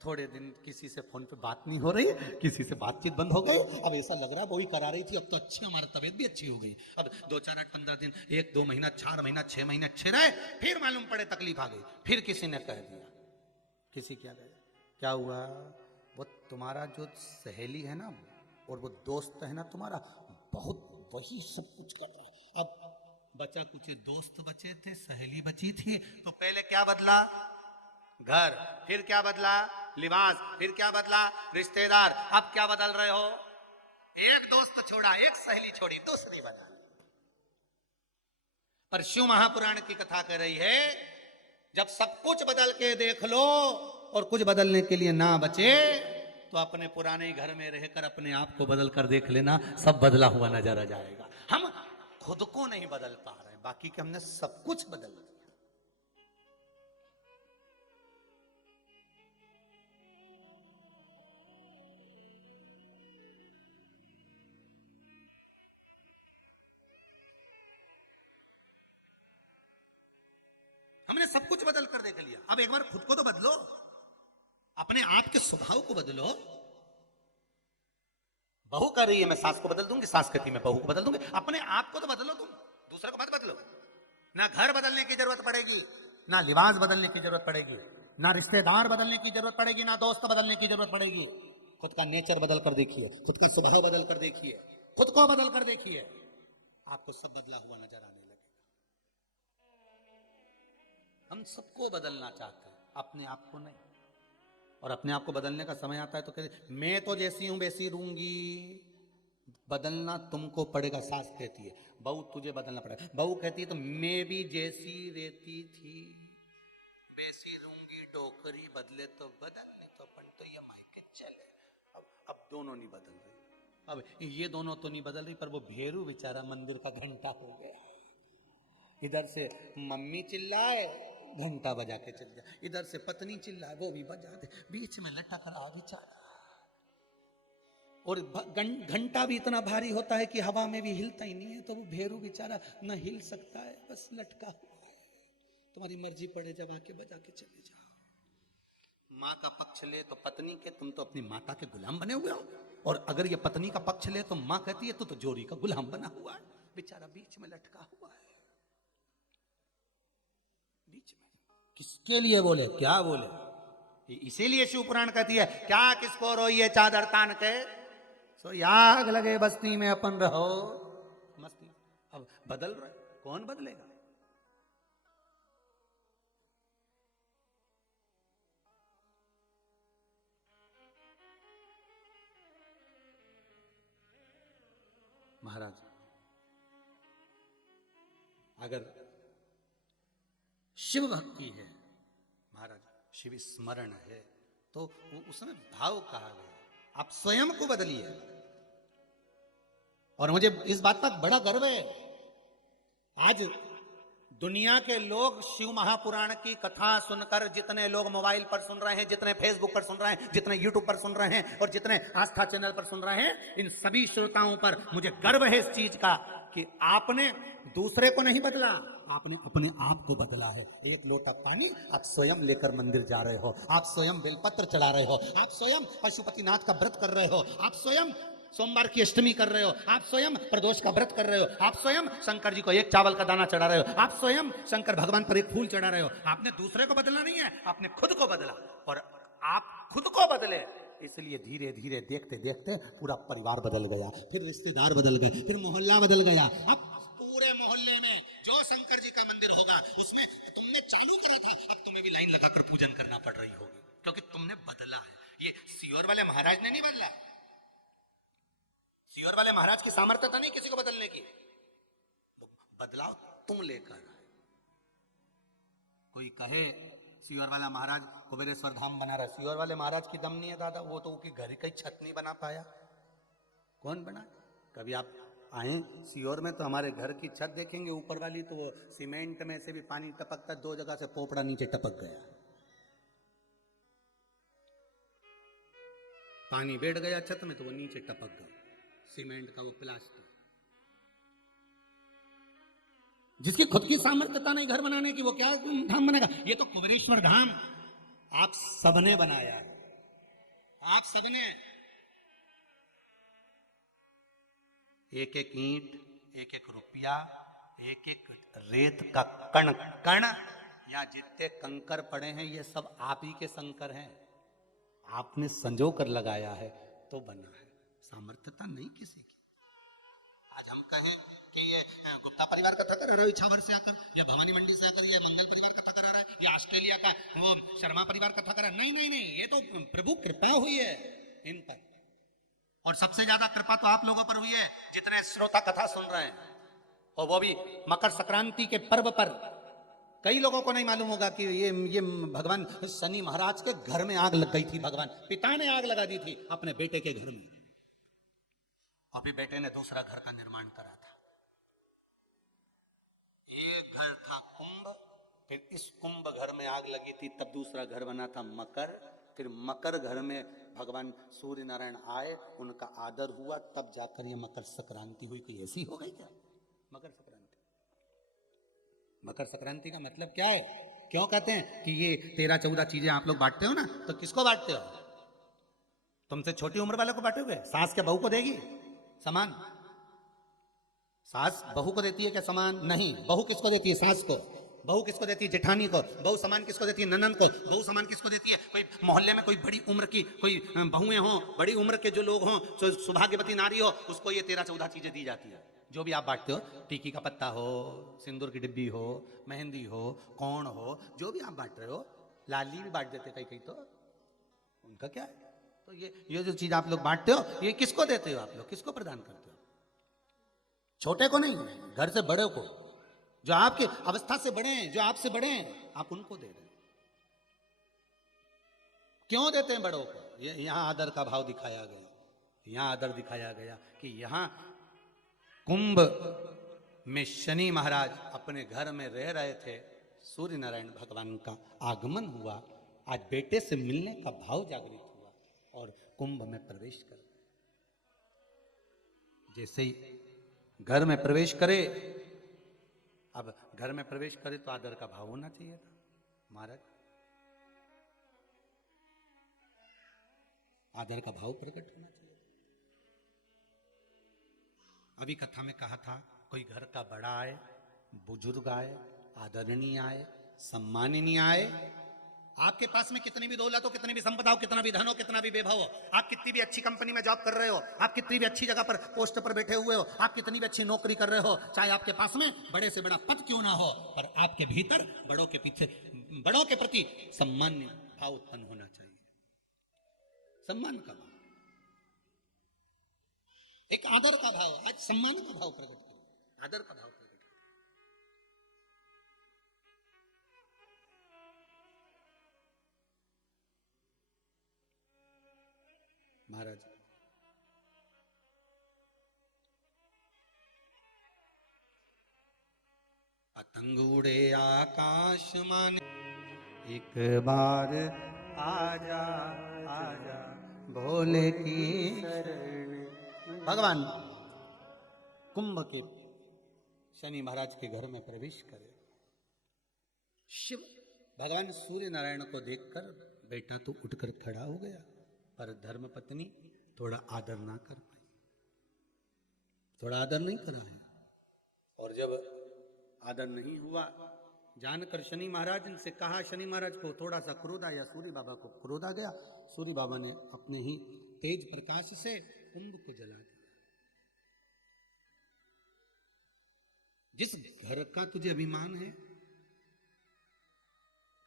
थोड़े दिन किसी से फोन पे बात नहीं हो रही, किसी से बातचीत बंद हो गई। अब ऐसा लग रहा है वही करा रही थी, अब तो अच्छी हमारी तबीयत भी अच्छी हो गई। अब 2-4-8-15 दिन, 1-2 महीना, 4 महीना, 6 महीने अच्छे रहे, फिर मालूम पड़े तकलीफ आ गई। फिर किसी ने कह दिया, किसी क्या कहे, क्या हुआ? वो तुम्हारा जो सहेली है ना, और वो दोस्त है ना तुम्हारा, बहुत वही सब कुछ कर रहा है। अब बचा कुछ दोस्त बचे थे, सहेली बची थी, तो पहले क्या बदला? घर। फिर क्या बदला? लिबास। फिर क्या बदला? रिश्तेदार। अब क्या बदल रहे हो? एक दोस्त छोड़ा, एक सहेली छोड़ी, दूसरी बदल। पर शिव महापुराण की कथा कह रही है, जब सब कुछ बदल के देख लो और कुछ बदलने के लिए ना बचे, तो अपने पुराने घर में रहकर अपने आप को बदल कर देख लेना, सब बदला हुआ नजर आ जाएगा। हम खुद को नहीं बदल पा रहे, बाकी के हमने सब कुछ बदल दिया। हमने सब कुछ बदल कर देख लिया। अब एक बार खुद को तो बदलो, अपने आप के स्वभाव को बदलो। बहू कर रही है मैं सास को बदल दूंगी, सास कहती मैं बहू को बदल दूंगी। अपने आप को तो बदलो, तुम दूसरे को मत बदलो। ना घर बदलने की जरूरत पड़ेगी, ना लिबास बदलने की जरूरत पड़ेगी, ना रिश्तेदार बदलने की जरूरत पड़ेगी, ना दोस्त बदलने की जरूरत पड़ेगी। खुद का नेचर बदल कर देखिए, खुद का स्वभाव बदल कर देखिए, खुद को बदल कर देखिए, आपको सब बदला हुआ नजर आने लगेगा। हम सबको बदलना चाहते हैं, अपने आप को नहीं। और अपने आप को बदलने का समय आता है तो कहते मैं तो जैसी हूं वैसी रहूंगी। बदलना तुमको पड़ेगा। सास कहती है बहू तुझे बदलना पड़ेगा। बहू कहती है तो मैं भी जैसी रहती थी वैसी रहूंगी। टोकरी बदले तो बदल, नहीं तो अपन तो ये मायके चले। अब दोनों नहीं बदल रही। अब ये दोनों तो नहीं बदल रही, पर वो भेरू बेचारा मंदिर का घंटा हो गया। इधर से मम्मी चिल्लाए घंटा बजा के चल जाए, इधर से पत्नी चिल्लाए वो भी बजा दे, बीच में लटक रहा बेचारा। और घंटा भी इतना भारी होता है कि हवा में भी हिलता ही नहीं है, तो वो भेरू बेचारा न हिल सकता है, बस लटका हुआ है। तुम्हारी मर्जी पड़े जब आके बजा के चले जाओ। माँ का पक्ष ले तो पत्नी के, तुम तो अपनी माता के गुलाम बने हुए हो। और अगर ये पत्नी का पक्ष ले तो माँ कहती है तू तो जोरी का गुलाम बना हुआ है। बेचारा बीच में लटका हुआ है। बीच में किसके लिए बोले, क्या बोले? इसीलिए शिव पुराण कहती है क्या किसको रोइए चादर तान के, सो आग लगे बस्ती में अपन रहो मस्ती। अब बदल रहे, कौन बदलेगा? महाराज अगर शिव भक्ति है, महाराज शिव स्मरण है, तो उसमें भाव कहा गया आप स्वयं को बदलिए। और मुझे इस बात पर बड़ा गर्व है, आज दुनिया के लोग शिव महापुराण की कथा सुनकर, जितने लोग मोबाइल पर सुन रहे हैं, जितने फेसबुक पर सुन रहे हैं, जितने यूट्यूब पर सुन रहे हैं और जितने आस्था चैनल पर सुन रहे हैं, इन सभी श्रोताओं पर मुझे गर्व है इस चीज का कि आपने दूसरे को नहीं बदला, आपने अपने आप को बदला है। एक लोटा पानी आप स्वयं लेकर मंदिर जा रहे हो, आप स्वयं बेलपत्र चढ़ा रहे हो, आप स्वयं पशुपतिनाथ का व्रत कर रहे हो, आप स्वयं सोमवार की अष्टमी कर रहे हो, आप स्वयं प्रदोष का व्रत कर रहे हो, आप स्वयं शंकर जी को एक चावल का दाना चढ़ा रहे हो, आप स्वयं शंकर भगवान पर एक फूल चढ़ा रहे हो। आपने दूसरे को बदलना नहीं है, आपने खुद को बदला। और आप खुद को बदले, इसलिए धीरे धीरे देखते देखते पूरा परिवार बदल गया, फिर रिश्तेदार बदल गए, फिर मोहल्ला बदल गया। अब पूरे मोहल्ले में जो शंकर जी का मंदिर होगा उसमें तुमने चालू करा था, अब तुम्हें भी लाइन लगाकर पूजन करना पड़ रही होगी, क्योंकि तुमने बदला है। ये सीहोर वाले महाराज ने नहीं बदला। सीहोर वाले महाराज की सामर्थ्यता नहीं किसी को बदलने की, बदलाव तुम लेकर। कोई कहे सीहोर वाला महाराज कुबेरेश्वर धाम बना रहा है, सीहोर वाले महाराज की दम नहीं है दादा, वो तो उसकी घर की छत नहीं बना पाया। कौन बना? कभी आप आए सीहोर में तो हमारे घर की छत देखेंगे ऊपर वाली, तो वो सीमेंट में से भी पानी टपकता, 2 जगह से पोपड़ा नीचे टपक गया, पानी बैठ गया छत में तो वो नीचे टपक गया, सीमेंट का वो प्लास्टिक। जिसकी खुद की सामर्थ्यता नहीं घर बनाने की, वो क्या धाम बनेगा? ये तो कुबेरेश्वर धाम आप सबने बनाया है, आप सबने। एक एक ईंट, एक एक रुपया, एक एक रेत का कण कण, या जितने कंकर पड़े हैं ये सब आप ही के संकर हैं, आपने संजो कर लगाया है तो बना है, सामर्थ्यता नहीं किसी की। आज हम कहें कि ये गुप्ता परिवार कथा कर रहा है इछावर से आकर, या भवानी मंडी से आकर, या मंडल परिवार कथा कर रहा है, या ऑस्ट्रेलिया का वो शर्मा परिवार कथा कर रहा है, नहीं नहीं नहीं, ये तो प्रभु कृपा हुई है इन पर। और सबसे ज्यादा कृपा तो आप लोगों पर हुई है जितने श्रोता कथा सुन रहे हैं, और वो भी मकर संक्रांति के पर्व पर। कई लोगों को नहीं मालूम होगा कि ये भगवान शनि महाराज के घर में आग लग गई थी, भगवान पिता ने आग लगा दी थी अपने बेटे के घर में, अभी बेटे ने दूसरा घर का निर्माण करा था। एक घर था कुंभ, फिर इस कुंभ घर में आग लगी थी, तब दूसरा घर बना था मकर, फिर मकर घर में भगवान सूर्य नारायण आए, उनका आदर हुआ, तब जाकर ये मकर संक्रांति हुई। कोई ऐसी हो गई क्या मकर संक्रांति? मकर संक्रांति का मतलब क्या है? क्यों कहते हैं कि ये 13-14 चीजें आप लोग बांटते हो ना, तो किसको बांटते हो? तुमसे छोटी उम्र वाले को बांटोगे? सास के बहू को देगी समान? सास बहू को देती है क्या समान? नहीं। बहू किसको देती है? सास को। बहू किसको देती है? जेठानी को। बहू सामान किसको देती है? ननद को। बहू सामान किसको देती है? कोई मोहल्ले में कोई बड़ी उम्र की कोई बहुएं हों, बड़ी उम्र के जो लोग हों, जो सौभाग्यवती नारी हो, उसको ये 13-14 चीजें दी जाती है। जो भी आप बांटते हो, टीकी का पत्ता हो, सिंदूर की डिब्बी हो, मेहंदी हो, कौन हो, जो भी आप बांट रहे हो, लाली भी बांट देते कहीं कहीं, तो उनका क्या है? तो ये जो चीज आप लोग बांटते हो, ये किसको देते हो? आप लोग किसको प्रदान करते हो? छोटे को नहीं, घर से बड़े को, जो आपके अवस्था से बड़े हैं, जो आपसे बड़े हैं, आप उनको दे रहे हैं। क्यों देते हैं बड़ों को? ये यहां आदर का भाव दिखाया गया। यहां आदर दिखाया गया कि यहां कुंभ में शनि महाराज अपने घर में रह रहे थे, सूर्य नारायण भगवान का आगमन हुआ, आज बेटे से मिलने का भाव जागृत हुआ और कुंभ में प्रवेश कर, जैसे ही घर में प्रवेश करे, अब घर में प्रवेश करे तो आदर का भाव होना चाहिए था। महाराज आदर का भाव प्रकट होना चाहिए। अभी कथा में कहा था, कोई घर का बड़ा आए, बुजुर्ग आए, आदरणीय आए, सम्माननीय आए, आपके पास में कितनी भी दौलत हो, कितनी भी संपदा हो, कितना भी धन हो, कितना भी वैभव हो, आप कितनी भी अच्छी कंपनी में जॉब कर रहे हो, आप कितनी भी अच्छी जगह पर पोस्ट पर बैठे हुए हो, आप कितनी भी अच्छी नौकरी कर रहे हो, चाहे आपके पास में बड़े से बड़ा पद क्यों ना हो, पर आपके भीतर बड़ों के पीछे, बड़ों के प्रति सम्मान भाव उत्पन्न होना चाहिए। सम्मान का भाव, एक आदर का भाव। आज सम्मान का भाव प्रकट करो, आदर का भाव प्रकट करो। महाराज पतंग उड़े आकाश माने, एक बार आजा आजा भोले की शरण। भगवान कुंभ के शनि महाराज के घर में प्रवेश करे। शिव भगवान सूर्य नारायण को देखकर बेटा तो उठकर खड़ा हो गया, पर धर्म पत्नी थोड़ा आदर ना कर पाई, थोड़ा आदर नहीं करा है। और जब आदर नहीं हुआ, जानकर शनि महाराज से कहा, शनि महाराज को थोड़ा सा क्रोध आया, सूर्य बाबा को क्रोध आ गया। सूर्य बाबा ने अपने ही तेज प्रकाश से कुंभ को जला दिया। जिस घर का तुझे अभिमान है,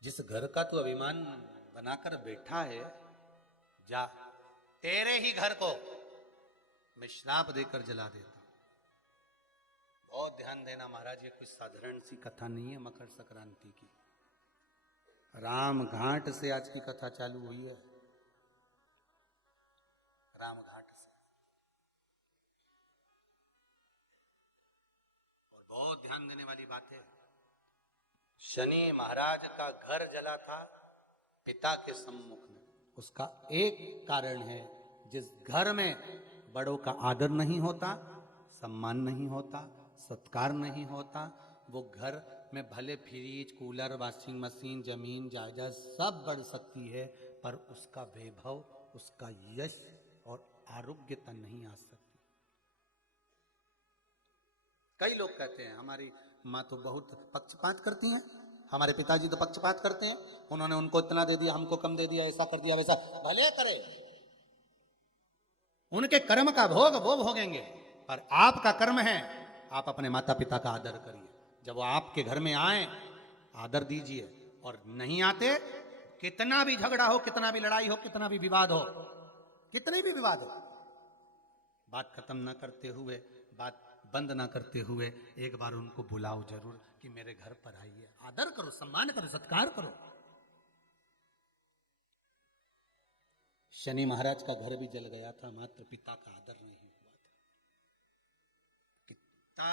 जिस घर का तू अभिमान बनाकर बैठा है, जा तेरे ही घर को मैं श्राप देकर जला देता। बहुत ध्यान देना महाराज, ये कोई साधारण सी कथा नहीं है मकर संक्रांति की। राम घाट से आज की कथा चालू हुई है, राम घाट से। और बहुत ध्यान देने वाली बात है, शनि महाराज का घर जला था पिता के सम्मुख में। उसका एक कारण है, जिस घर में बड़ों का आदर नहीं होता, सम्मान नहीं होता, सत्कार नहीं होता, वो घर में भले फ्रिज, कूलर, वॉशिंग मशीन, जमीन जायदाद सब बढ़ सकती है, पर उसका वैभव, उसका यश और आरोग्यता नहीं आ सकती। कई लोग कहते हैं हमारी माँ तो बहुत पक्षपात करती हैं, हमारे पिताजी तो पक्षपात करते हैं, उन्होंने उनको इतना दे दिया, हमको कम दे दिया, ऐसा कर दिया, वैसा। भले करे, उनके कर्म का भोग वो भोगेंगे, पर आपका कर्म है, आप अपने माता पिता का आदर करिए। जब वो आपके घर में आए, आदर दीजिए, और नहीं आते, कितना भी झगड़ा हो, कितना भी लड़ाई हो, कितना भी विवाद हो, कितने भी विवाद हो, बात खत्म ना करते हुए, बात बंद ना करते हुए, एक बार उनको बुलाओ जरूर कि मेरे घर पर आइए। आदर करो, सम्मान करो, सत्कार करो। शनि महाराज का घर भी जल गया था, मात्र पिता का आदर नहीं हुआ था। कितना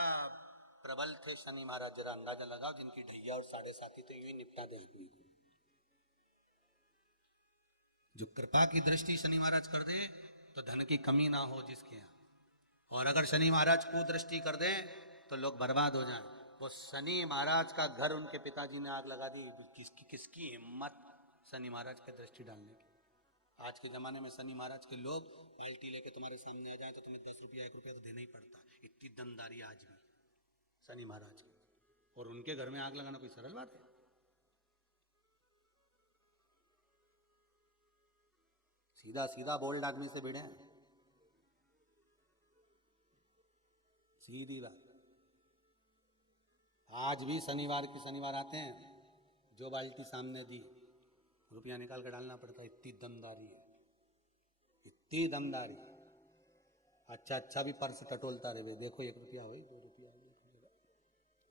प्रबल थे शनि महाराज, जरा अंदाजा लगाओ। जिनकी ढैया और 7.5 तो यूं ही निपटा दे आदमी को। जो कृपा की दृष्टि शनि महाराज कर दे तो धन की कमी ना हो जिसके यहाँ, और अगर शनि महाराज को दृष्टि कर दें तो लोग बर्बाद हो जाएं। वो शनि महाराज का घर उनके पिताजी ने आग लगा दी। किसकी हिम्मत शनि महाराज की दृष्टि डालने की। आज के जमाने में शनि महाराज के लोग पाल्टी लेके तुम्हारे सामने आ जाए तो तुम्हें 10 रुपया 1 रुपया तो देना ही पड़ता। इतनी दमदारी आज भी शनि महाराज की। और उनके घर में आग लगाना कोई सरल बात है? सीधा सीधा बोल्ड आदमी से भिड़े हैं, सीधी बात। आज भी शनिवार के शनिवार आते हैं, जो बाल्टी सामने दी रुपया निकाल कर डालना पड़ता है, इतनी दमदारी है, इतनी दमदारी। अच्छा अच्छा भी पर्स टटोलता रहे, देखो 1 रुपया हो 2 रुपया,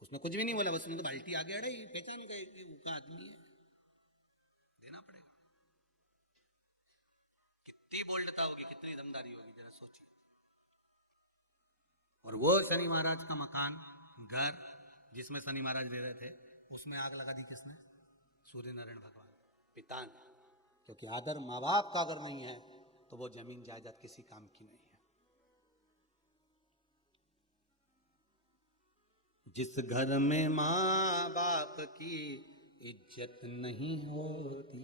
उसमें कुछ भी नहीं बोला, बस उनको बाल्टी आ गया, अरे पहचान गए उनका आदमी है, देना पड़ेगा। कितनी बोल्डता होगी, कितनी दमदारी होगी, जरा सोचिए। और वो शनि महाराज का मकान, घर जिसमें शनि महाराज रह रहे थे, उसमें आग लगा दी किसने? सूर्य नारायण भगवान, पिता ने। क्योंकि आदर माँ बाप का अगर नहीं है तो वो जमीन जायदाद किसी काम की नहीं है। जिस घर में माँ बाप की इज्जत नहीं होती,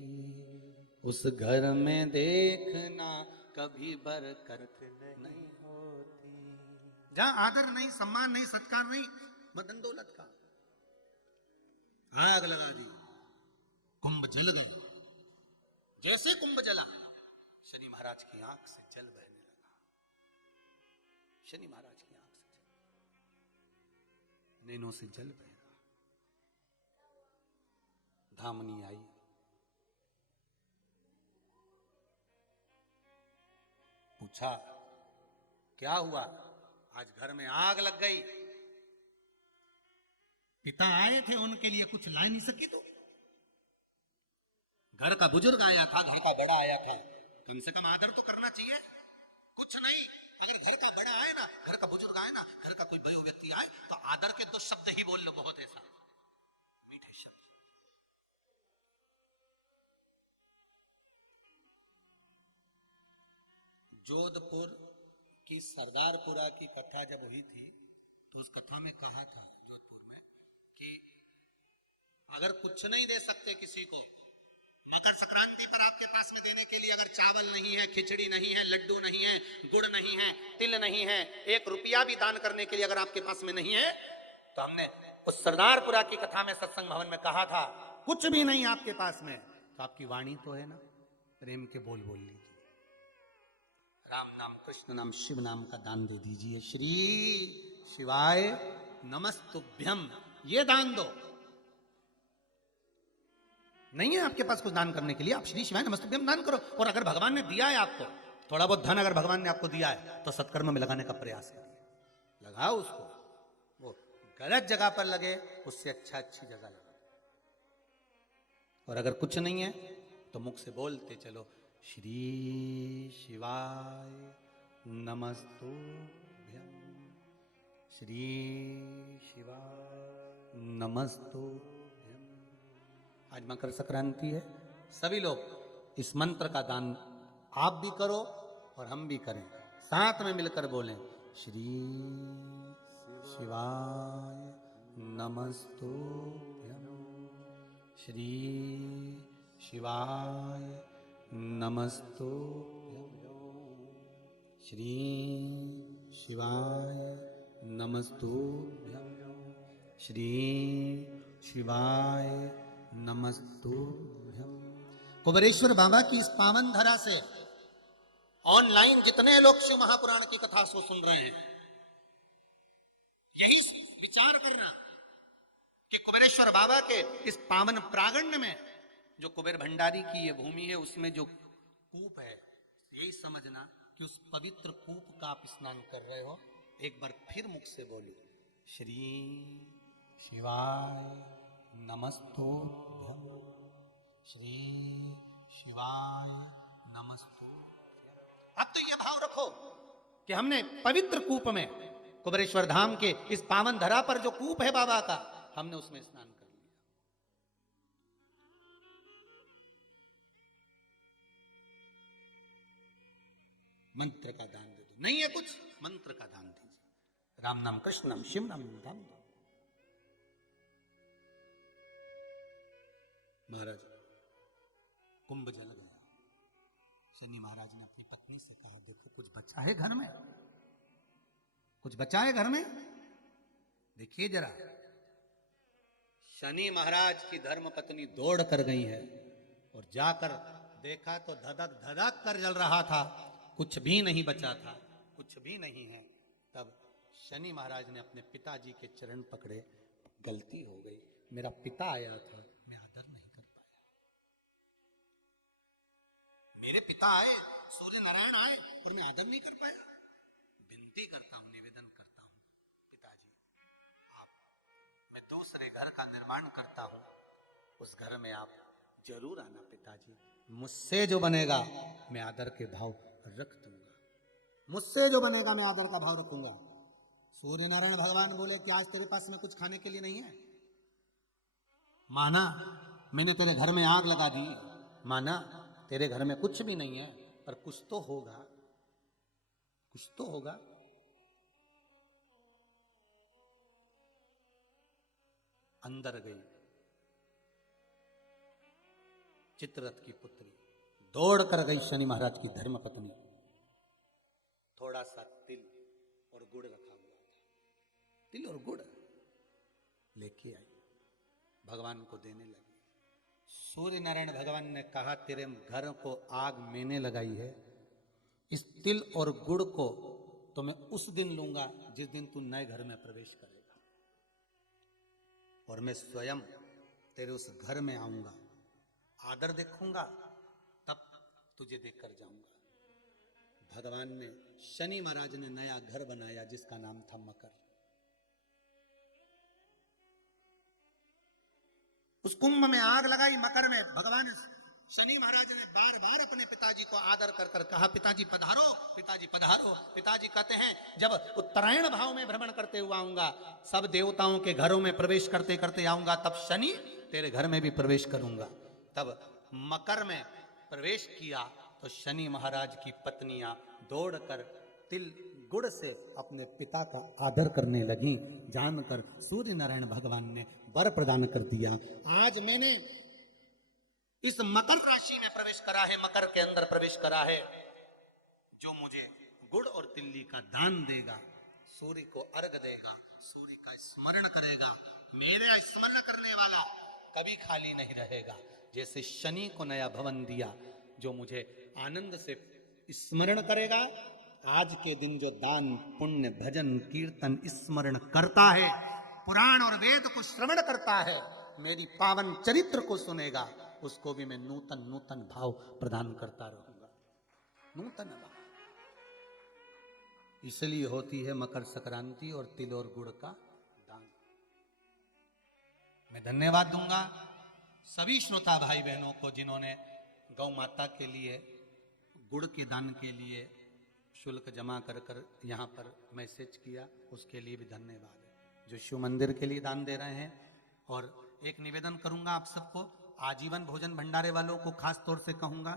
उस घर में देखना कभी बरकत नहीं होती। जहां आदर नहीं, सम्मान नहीं, सत्कार नहीं, मदन दौलत का आग लगा दी, कुंभ जल गया। जैसे कुंभ जला, शनि महाराज की आंख से जल बहने लगा। शनि महाराज की आंख से जल, नैनों से जल बह रहा। धामनी आई, पूछा क्या हुआ, आज घर में आग लग गई। पिता आए थे, उनके लिए कुछ ला नहीं सकी तो? घर का बुजुर्ग आया था, घर का बड़ा आया था, कम से कम आदर तो करना चाहिए। कुछ नहीं, अगर घर का बड़ा आए ना, घर का बुजुर्ग आए ना, घर का कोई बड़े व्यक्ति आए तो आदर के 2 शब्द ही बोल लो, बहुत है साहब, मीठे शब्द। जोधपुर की सरदारपुरा की कथा जब हुई थी, तो उस कथा में कहा था जोधपुर में कि अगर कुछ नहीं दे सकते किसी को, मकर संक्रांति पर आपके पास में देने के लिए अगर चावल नहीं है, खिचड़ी नहीं है, लड्डू नहीं है, गुड़ नहीं है, तिल नहीं है, 1 रुपया भी दान करने के लिए अगर आपके पास में नहीं है, तो हमने उस सरदारपुरा की कथा में सत्संग भवन में कहा था, कुछ भी नहीं आपके पास में तो आपकी वाणी तो है ना, प्रेम के बोल बोल लीजिए, राम नाम, कृष्ण नाम, शिव नाम का दान दे दीजिए। श्री शिवाय नमस्तुभ्यम, ये दान दो। नहीं है आपके पास कुछ दान करने के लिए, आप श्री शिवाय नमस्तुभ्यम दान करो। और अगर भगवान ने दिया है आपको थोड़ा बहुत धन, अगर भगवान ने आपको दिया है तो सत्कर्म में लगाने का प्रयास करिए, लगाओ उसको। वो गलत जगह पर लगे, उससे अच्छा अच्छी जगह लगा। और अगर कुछ नहीं है तो मुख से बोलते चलो, श्री शिवाय नमस्तुभ्यम, श्री शिवाय नमस्तुभ्यम। आज मकर संक्रांति है, सभी लोग इस मंत्र का दान आप भी करो और हम भी करें, साथ में मिलकर बोलें, श्री शिवाय नमस्तुभ्यम, श्री शिवाय नमस्तुभ्यम, श्री शिवाय नमस्तुभ्यम, श्री शिवाय नमस्तुभ्यम। कुबेरेश्वर बाबा की इस पावन धरा से ऑनलाइन जितने लोग शिव महापुराण की कथा को सुन रहे हैं, यही विचार करना कि कुबेरेश्वर बाबा के इस पावन प्रांगण में जो कुबेर भंडारी की ये भूमि है, उसमें जो कूप है, यही समझना कि उस पवित्र कूप का आप स्नान कर रहे हो। एक बार फिर मुख से बोलो, श्री शिवाय नमस्तुभ्यम, श्री शिवाय नमस्तुभ्यम। अब तो ये भाव रखो कि हमने पवित्र कूप में, कुबेरेश्वर धाम के इस पावन धरा पर जो कूप है बाबा का, हमने उसमें स्नान कर लिया। मंत्र का दान दे दो, नहीं है कुछ, मंत्र का दान दीजिए। राम नाम, कृष्ण नाम, शिव नाम दान दो। महाराज कुंभ जल गया। शनि महाराज ने अपनी पत्नी से कहा, देखो कुछ बचा है घर में, कुछ बचा है घर में, देखिए जरा। शनि महाराज की धर्म पत्नी दौड़ कर गई है और जाकर देखा तो धधक धधक कर जल रहा था, कुछ भी नहीं बचा था, कुछ भी नहीं है। तब शनि महाराज ने अपने पिताजी के चरण पकड़े, गलती हो गई, मेरा पिता आया था, मैं आदर नहीं कर पाया। मेरे पिता आए, सूर्य नारायण आए और मैं आदर नहीं कर पाया। विनती करता हूं, निवेदन करता हूं, पिताजी आप, मैं दूसरे घर का निर्माण करता हूं, उस घर में आप जरूर आना पिताजी। मुझसे जो बनेगा मैं आदर के भाव रख दूंगा, मुझसे जो बनेगा मैं आदर का भाव रखूंगा। सूर्य नारायण भगवान बोले कि आज तेरे पास में कुछ खाने के लिए नहीं है? माना मैंने तेरे घर में आग लगा दी, माना तेरे घर में कुछ भी नहीं है, पर कुछ तो होगा, कुछ तो होगा। अंदर गई चित्ररथ की पुत्री, दौड़ कर गई शनि महाराज की धर्म पत्नी। थोड़ा सा तिल और गुड़ रखा हुआ था, तिल और गुड़ लेके आई, भगवान को देने लगी। सूर्य नारायण भगवान ने कहा तेरे घर को आग मैंने लगाई है, इस तिल और गुड़ को तो मैं उस दिन लूंगा जिस दिन तू नए घर में प्रवेश करेगा, और मैं स्वयं तेरे उस घर में आऊंगा, आदर देखूंगा, तब तुझे देखकर जाऊंगा। भगवान ने, शनि महाराज ने नया घर बनाया जिसका नाम था मकर। उस कुंभ में आग लगाई, मकर में भगवान शनि महाराज ने बार बार अपने पिताजी को आदर कर कर कहा पिताजी पधारो, पिताजी पधारो। पिताजी कहते हैं जब उत्तरायण भाव में भ्रमण करते हुए आऊंगा, सब देवताओं के घरों में प्रवेश करते करते आऊंगा, तब शनि तेरे घर में भी प्रवेश करूंगा। तब मकर में प्रवेश किया तो शनि महाराज की पत्नियां दौड़कर तिल गुड़ से अपने पिता का आदर करने लगी। जानकर सूर्य नारायण भगवान ने वर प्रदान कर दिया। आज मैंने इस मकर राशि में प्रवेश करा है, मकर के अंदर प्रवेश करा है, जो मुझे गुड़ और तिल्ली का दान देगा, सूर्य को अर्घ देगा, सूर्य का स्मरण करेगा, मेरे स्मरण करने वाला कभी खाली नहीं रहेगा। जैसे शनि को नया भवन दिया, जो मुझे आनंद से स्मरण करेगा, आज के दिन जो दान पुण्य भजन कीर्तन स्मरण करता है, पुराण और वेद को श्रवण करता है, मेरी पावन चरित्र को सुनेगा, उसको भी मैं नूतन नूतन भाव प्रदान करता रहूंगा, नूतन भाव। इसलिए होती है मकर संक्रांति और तिल और गुड़ का दान। मैं धन्यवाद दूंगा सभी श्रोता भाई बहनों को जिन्होंने गौ माता के लिए गुड़ के दान के लिए शुल्क जमा कर कर यहाँ पर मैसेज किया, उसके लिए भी धन्यवाद है। जो शिव मंदिर के लिए दान दे रहे हैं, और एक निवेदन करूंगा आप सबको, आजीवन भोजन भंडारे वालों को खास तौर से कहूंगा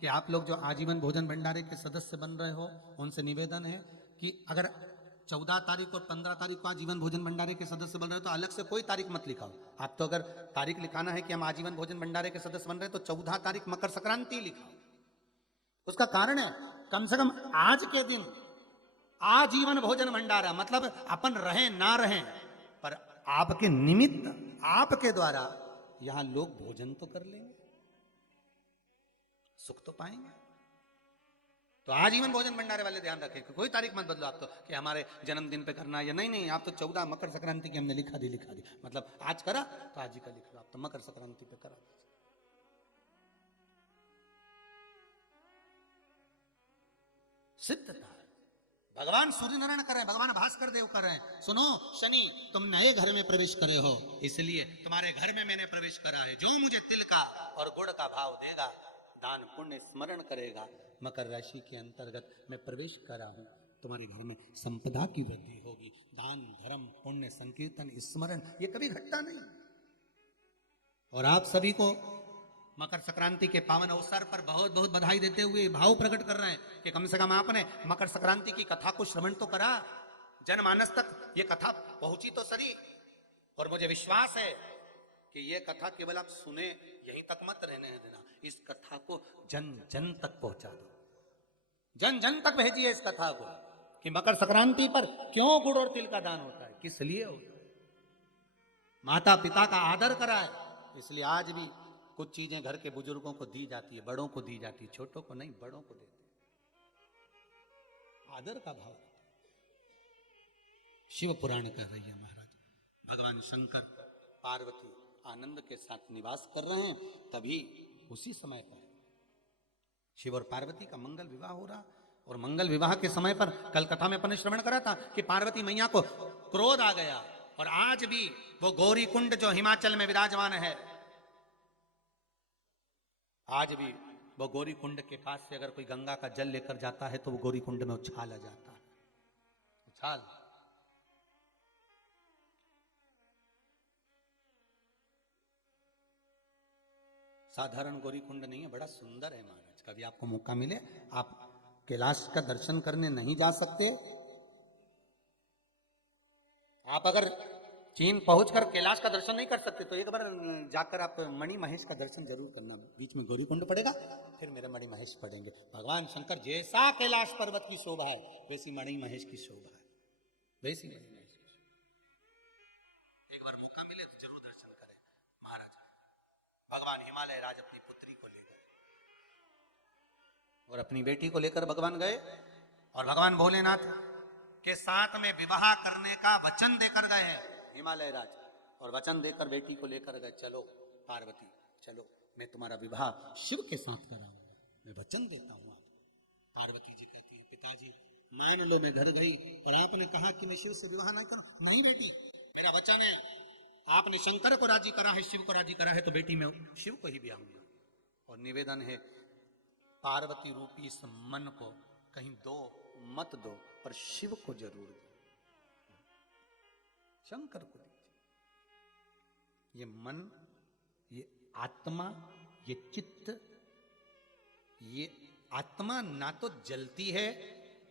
कि आप लोग जो आजीवन भोजन भंडारे के सदस्य बन रहे हो, उनसे निवेदन है कि अगर 14 तारीख और 15 तारीख को आजीवन भोजन भंडारे के सदस्य बन रहे हो तो अलग से कोई तारीख मत लिखाओ। आप तो अगर तारीख लिखाना है कि हम आजीवन भोजन भंडारे के सदस्य बन रहे हैं तो 14 तारीख मकर संक्रांति लिखाओ। उसका कारण है कम से कम आज के दिन आजीवन भोजन भंडारा, मतलब अपन रहे ना रहे, पर आपके निमित्त, आपके द्वारा यहां लोग भोजन तो कर लेंगे, सुख तो पाएंगे। तो आजीवन भोजन भंडारे वाले ध्यान रखें कि कोई तारीख मत बदलो आप तो कि हमारे जन्मदिन पे करना है या नहीं, आप तो 14 मकर संक्रांति की हमने लिखा दी, मतलब आज करा तो आज ही का लिख लो, आप तो मकर संक्रांति पे करा। सिद्धता भगवान सूर्य नारायण कर रहे हैं, भगवान भास्कर देव कर रहे हैं। सुनो शनि, तुम नए घर में प्रवेश करे हो, इसलिए तुम्हारे घर में मैंने प्रवेश करा है। जो मुझे तिल का और गुड़ का भाव देगा, दान पुण्य स्मरण करेगा, मकर राशि के अंतर्गत मैं प्रवेश करा हूं, तुम्हारे घर में संपदा की वृद्धि होगी। दान धर्म पुण्य संकीर्तन स्मरण ये कभी घटता नहीं। और आप सभी को मकर संक्रांति के पावन अवसर पर बहुत बहुत बधाई देते हुए भाव प्रकट कर रहे हैं कि कम से कम आपने मकर संक्रांति की कथा को श्रवण तो करा, जनमानस तक ये कथा पहुंची तो सही। और मुझे विश्वास है कि ये कथा केवल आप सुने यहीं तक मत रहने देना, इस कथा को जन जन तक पहुंचा दो, जन जन तक भेजिए इस कथा को कि मकर संक्रांति पर क्यों गुड़ और तिल का दान होता है, किस लिए होता है। माता पिता का आदर कराए। इसलिए आज भी कुछ चीजें घर के बुजुर्गों को दी जाती है, बड़ों को दी जाती है, छोटों को नहीं, बड़ों को देते हैं। आदर का भाव। शिव पुराण कह रही है महाराज, भगवान शंकर पार्वती आनंद के साथ निवास कर रहे हैं, तभी उसी समय पर शिव और पार्वती का मंगल विवाह हो रहा। और मंगल विवाह के समय पर कल कथा में अपन ने श्रवण करा था कि पार्वती मैया को क्रोध आ गया, और आज भी वो गौरी कुंड जो हिमाचल में विराजमान है, आज भी वो गौरी कुंड के पास से अगर कोई गंगा का जल लेकर जाता है तो वो गौरी कुंड में उछाल आ जाता है, उछाल। साधारण गौरी कुंड नहीं है, बड़ा सुंदर है महाराज। कभी आपको मौका मिले, आप कैलाश का दर्शन करने नहीं जा सकते, आप अगर चीन पहुंचकर कैलाश का दर्शन नहीं कर सकते तो एक बार जाकर आप मणि महेश का दर्शन जरूर करना। बीच में गौरी कुंड पड़ेगा, फिर मेरे मणि महेश पड़ेंगे। भगवान शंकर जैसा कैलाश पर्वत की शोभा है, वैसी मणि महेश की शोभा है, वैसी मणि महेश की शोभा। एक बार मौका मिले तो जरूर दर्शन करें महाराज। भगवान हिमालय राज अपनी पुत्री को ले गए और अपनी बेटी को लेकर भगवान गए, और भगवान भोलेनाथ के साथ में विवाह करने का वचन देकर गए हैं हिमालय राज। और वचन देकर बेटी को लेकर गए, चलो पार्वती चलो, मैं तुम्हारा विवाह शिव के साथ कराऊंगा, मैं वचन देता हूं। आप पार्वती जी कहती है, पिताजी मान लो मैं घर गई और आपने कहा कि मैं शिव से विवाह नहीं करूं। नहीं बेटी, मेरा वचन है, आपने शंकर को राजी करा है, शिव को राजी करा है, तो बेटी मैं शिव को ही ब्याहूंगा। और निवेदन है, पार्वती रूपी इस मन को कहीं दो मत दो, पर शिव को जरूर दो, शंकर को दीजिए। ये मन, ये आत्मा, ये चित्त, ये आत्मा ना तो जलती है,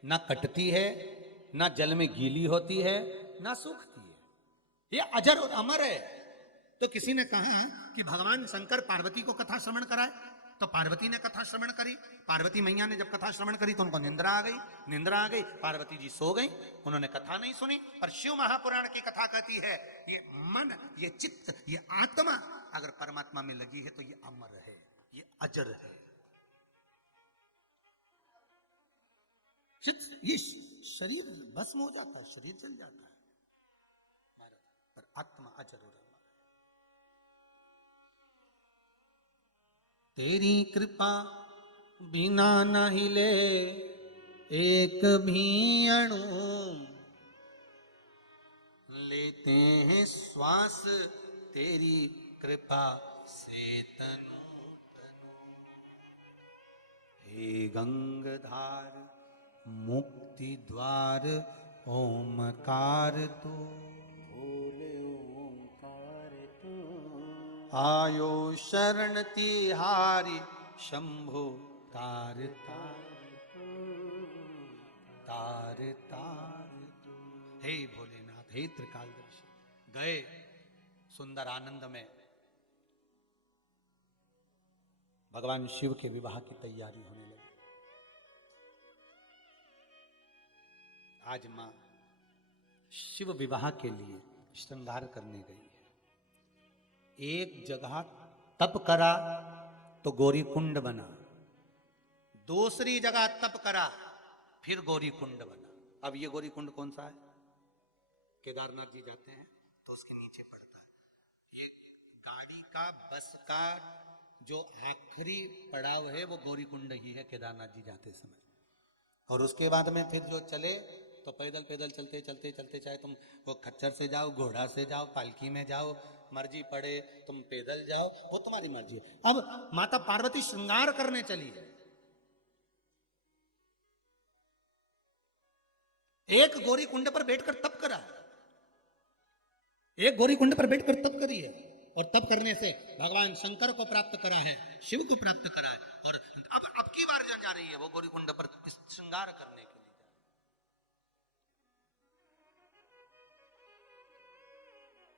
ना कटती है, ना जल में गीली होती है, ना सूखती है, ये अजर और अमर है। तो किसी ने कहा कि भगवान शंकर पार्वती को कथा श्रवण कराए, तो पार्वती ने कथा श्रवण करी। पार्वती मैया ने जब कथा श्रवण करी तो उनको निंद्रा आ गई, निंद्रा आ गई, पार्वती जी सो गई, उन्होंने कथा नहीं सुनी। पर शिव महापुराण की कथा कहती है, ये मन, ये चित्त, ये आत्मा अगर परमात्मा में लगी है तो ये अमर है, ये अजर है। ये शरीर भस्म हो जाता है, शरीर जल जाता है, पर आत्मा अजर हो रहा है। तेरी कृपा बिना न हिले एक भी अणु, लेते हैं श्वास तेरी कृपा से तनु तनु। हे गंगधार मुक्ति द्वार ओमकार तू, आयो शरण तिहारी शंभो तार तार तार तार। हे भोलेनाथ, हे त्रिकालदर्शी। गए सुंदर आनंद में भगवान शिव के विवाह की तैयारी होने लगी। आज मां शिव विवाह के लिए श्रृंगार करने गई है। एक जगह तप करा तो गौरी कुंड बना, दूसरी जगह तप करा फिर गौरी कुंड बना। अब ये गौरी कुंड कौन सा है? केदारनाथ जी जाते हैं तो उसके नीचे पड़ता है। ये गाड़ी का, बस का जो आखिरी पड़ाव है वो गौरी कुंड ही है केदारनाथ जी जाते समय। और उसके बाद में फिर जो चले तो पैदल पैदल चलते चलते चलते, चाहे तुम वो खच्चर से जाओ, घोड़ा से जाओ, पालकी में जाओ, मर्जी पड़े तुम पैदल जाओ, वो तुम्हारी मर्जी है। अब माता पार्वती श्रृंगार करने चली है। एक गौरी कुंड पर बैठकर तप करा, एक गौरी कुंड पर बैठकर तप करी है, और तप करने से भगवान शंकर को प्राप्त करा है, शिव को प्राप्त करा है। और अब की बार जा रही है वो गौरी कुंड पर श्रृंगार करने के लिए।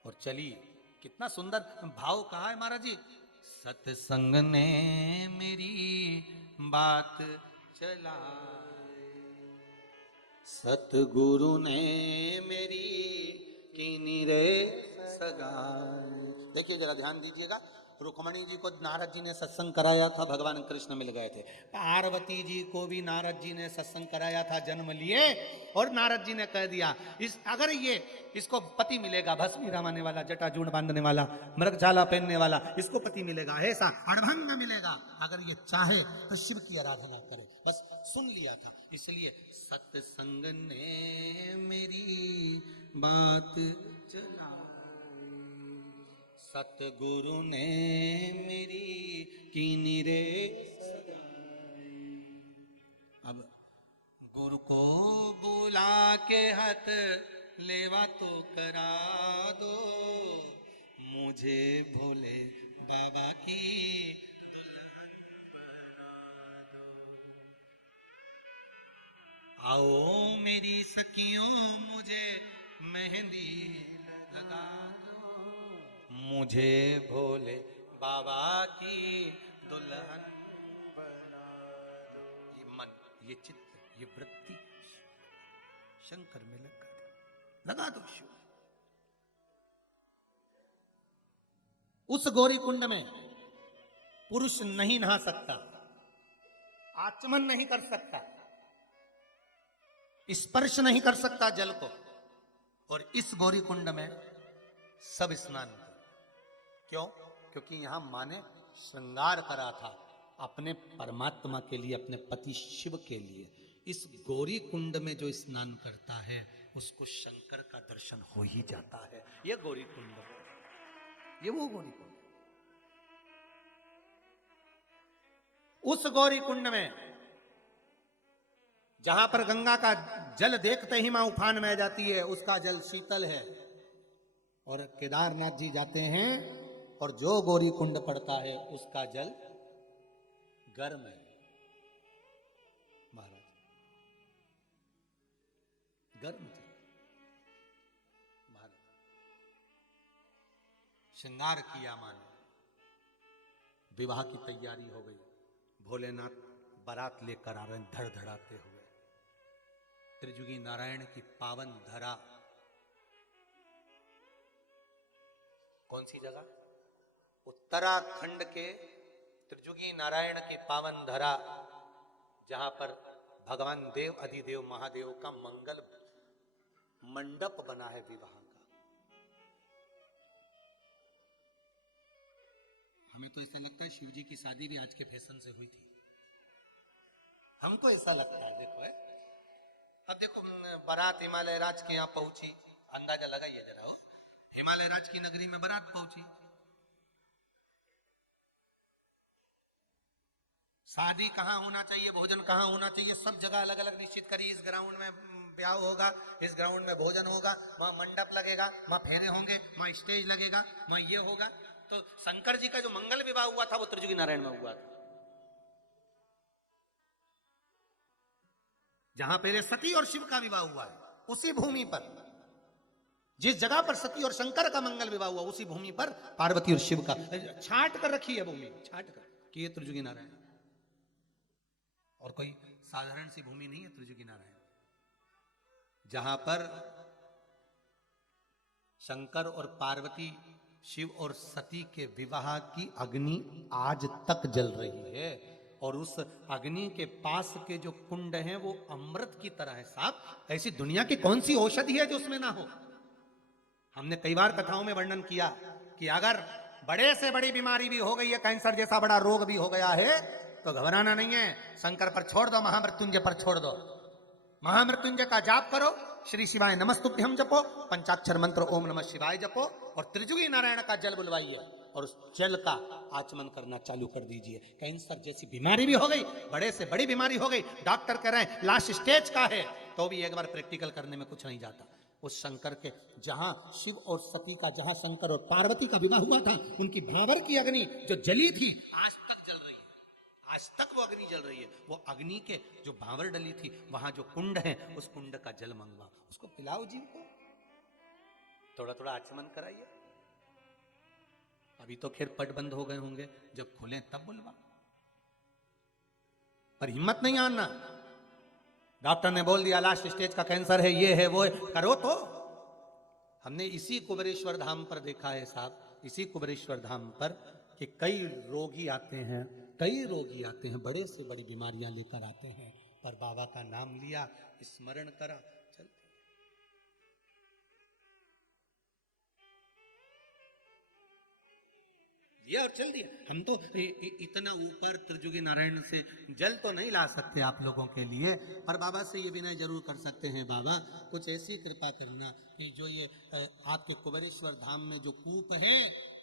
और चली, कितना सुंदर भाव कहा है महाराज जी। सत्संग ने मेरी बात चलाई, सतगुरु ने मेरी कीनी रे सगाई। देखिए जरा ध्यान दीजिएगा, रुक्मणी जी को नारद जी ने सत्संग कराया था, भगवान कृष्ण मिल गए थे। पार्वती जी को भी नारद जी ने सत्संग कराया था, जन्म लिए। और नारद जी ने कह दिया अगर इसको पति मिलेगा, भस्मी रामाने वाला, जटाजूड़ बांधने वाला, मृगछाला पहनने वाला, इसको पति मिलेगा, ऐसा अड़भंग मिलेगा, अगर ये चाहे तो शिव की आराधना करे। बस सुन लिया था, इसलिए सत्संग ने मेरी बात चला, सतगुरु ने मेरी कीनी रे सगाई। अब गुरु को बुला के हाथ लेवा तो करा दो, मुझे भोले बाबा की दुल्हन बना दो। आओ मेरी सखियों मुझे मेहंदी लगा दो, मुझे भोले बाबा की दुल्हन बना दो। ये मन, ये चित्त, ये वृत्ति शंकर में लगा दो शिव। उस गौरी कुंड में पुरुष नहीं नहा सकता, आचमन नहीं कर सकता, स्पर्श नहीं कर सकता जल को। और इस गौरी कुंड में सब स्नान कर। क्यों? क्योंकि यहां मां ने श्रृंगार करा था अपने परमात्मा के लिए, अपने पति शिव के लिए। इस गौरी कुंड में जो स्नान करता है उसको शंकर का दर्शन हो ही जाता है। ये गौरी कुंड, ये वो गौरी कुंड। उस गौरी कुंड में जहां पर गंगा का जल देखते ही मां उफान में जाती है, उसका जल शीतल है। और केदारनाथ जी जाते हैं और जो गौरी कुंड पड़ता है उसका जल गर्म है महाराज, गर्म थे महाराज। श्रृंगार किया मां ने, विवाह की तैयारी हो गई, भोलेनाथ बारात लेकर आ रहे हैं धड़धड़ाते हुए। त्रिजुगी नारायण की पावन धरा, कौन सी जगह? उत्तराखंड के त्रिजुगी नारायण की पावन धरा, जहां पर भगवान देव अधिदेव महादेव का मंगल मंडप बना है विवाह का। हमें तो ऐसा लगता है शिव जी की शादी भी आज के फैशन से हुई थी, हमको ऐसा लगता है। देखो है, अब देखो बारात हिमालय राज के यहाँ पहुंची, अंदाजा लगाइए जरा, हिमालय राज की नगरी में बारात पहुंची। शादी कहाँ होना चाहिए, भोजन कहाँ होना चाहिए, सब जगह अलग अलग निश्चित करी। इस ग्राउंड में ब्याह होगा, इस ग्राउंड में भोजन होगा, वहां मंडप लगेगा, वहां फेरे होंगे, वहां स्टेज लगेगा, वहां ये होगा। तो शंकर जी का जो मंगल विवाह हुआ था वो त्रिजुगी नारायण में हुआ था, जहां पहले सती और शिव का विवाह हुआ है। उसी भूमि पर, जिस जगह पर सती और शंकर का मंगल विवाह हुआ, उसी भूमि पर पार्वती और शिव का छाट कर रखी है भूमि, छाट कर कि ये त्रिजुगी नारायण। और कोई साधारण सी भूमि नहीं है त्रिजुगी नारायण, जहां पर शंकर और पार्वती, शिव और सती के विवाह की अग्नि आज तक जल रही है। और उस अग्नि के पास के जो कुंड हैं वो अमृत की तरह है। साहब, ऐसी दुनिया की कौन सी औषधि है जो उसमें ना हो? हमने कई बार कथाओं में वर्णन किया कि अगर बड़े से बड़ी बीमारी भी हो गई है, कैंसर जैसा बड़ा रोग भी हो गया है, तो घबराना नहीं है, शंकर पर छोड़ दो, महामृत्युंजय पर छोड़ दो। महामृत्युंजय का जाप करो, श्री शिवाय नमस्तुभ्यम जपो, पंचाक्षर मंत्र ओम नमः शिवाय जपो, और त्रिजुगी नारायण का जल बुलवाइए और उस जल का आचमन करना चालू कर दीजिए। कैंसर जैसी बीमारी भी हो गई, बड़े से बड़ी बीमारी हो गई, डॉक्टर कह रहे हैं लास्ट स्टेज का है, तो भी एक बार प्रैक्टिकल करने में कुछ नहीं जाता। उस शंकर के, जहां शिव और सती का, जहां शंकर और पार्वती का विवाह हुआ था, उनकी भावर की अग्नि जो जली थी आज तक जल रही है, आज तक वो अग्नि जल रही है। वो अग्नि के जो भावर डली थी, वहां जो कुंड है, उस कुंड का जल मंगवा, उसको पिलाओ जीव को, थोड़ा थोड़ा आचमन कराइए। अभी तो खैर पट बंद हो गए होंगे, जब खुले तब बुलवा, पर हिम्मत नहीं आना। डॉक्टर ने बोल दिया लास्ट स्टेज का कैंसर है, ये है वो है, करो तो। हमने इसी कुबेरेश्वर धाम पर देखा है साहब, इसी कुबेरेश्वर धाम पर कि कई रोगी आते हैं, कई रोगी आते हैं, बड़े से बड़ी बीमारियां लेकर आते हैं, पर बाबा का नाम लिया, स्मरण करा, चल दिया और चल दिया। हम तो इतना ऊपर त्रिजुगी नारायण से जल तो नहीं ला सकते आप लोगों के लिए, पर बाबा से ये विनय जरूर कर सकते हैं, बाबा कुछ ऐसी कृपा करना कि जो ये आपके कुबेरेश्वर धाम में जो कूप है,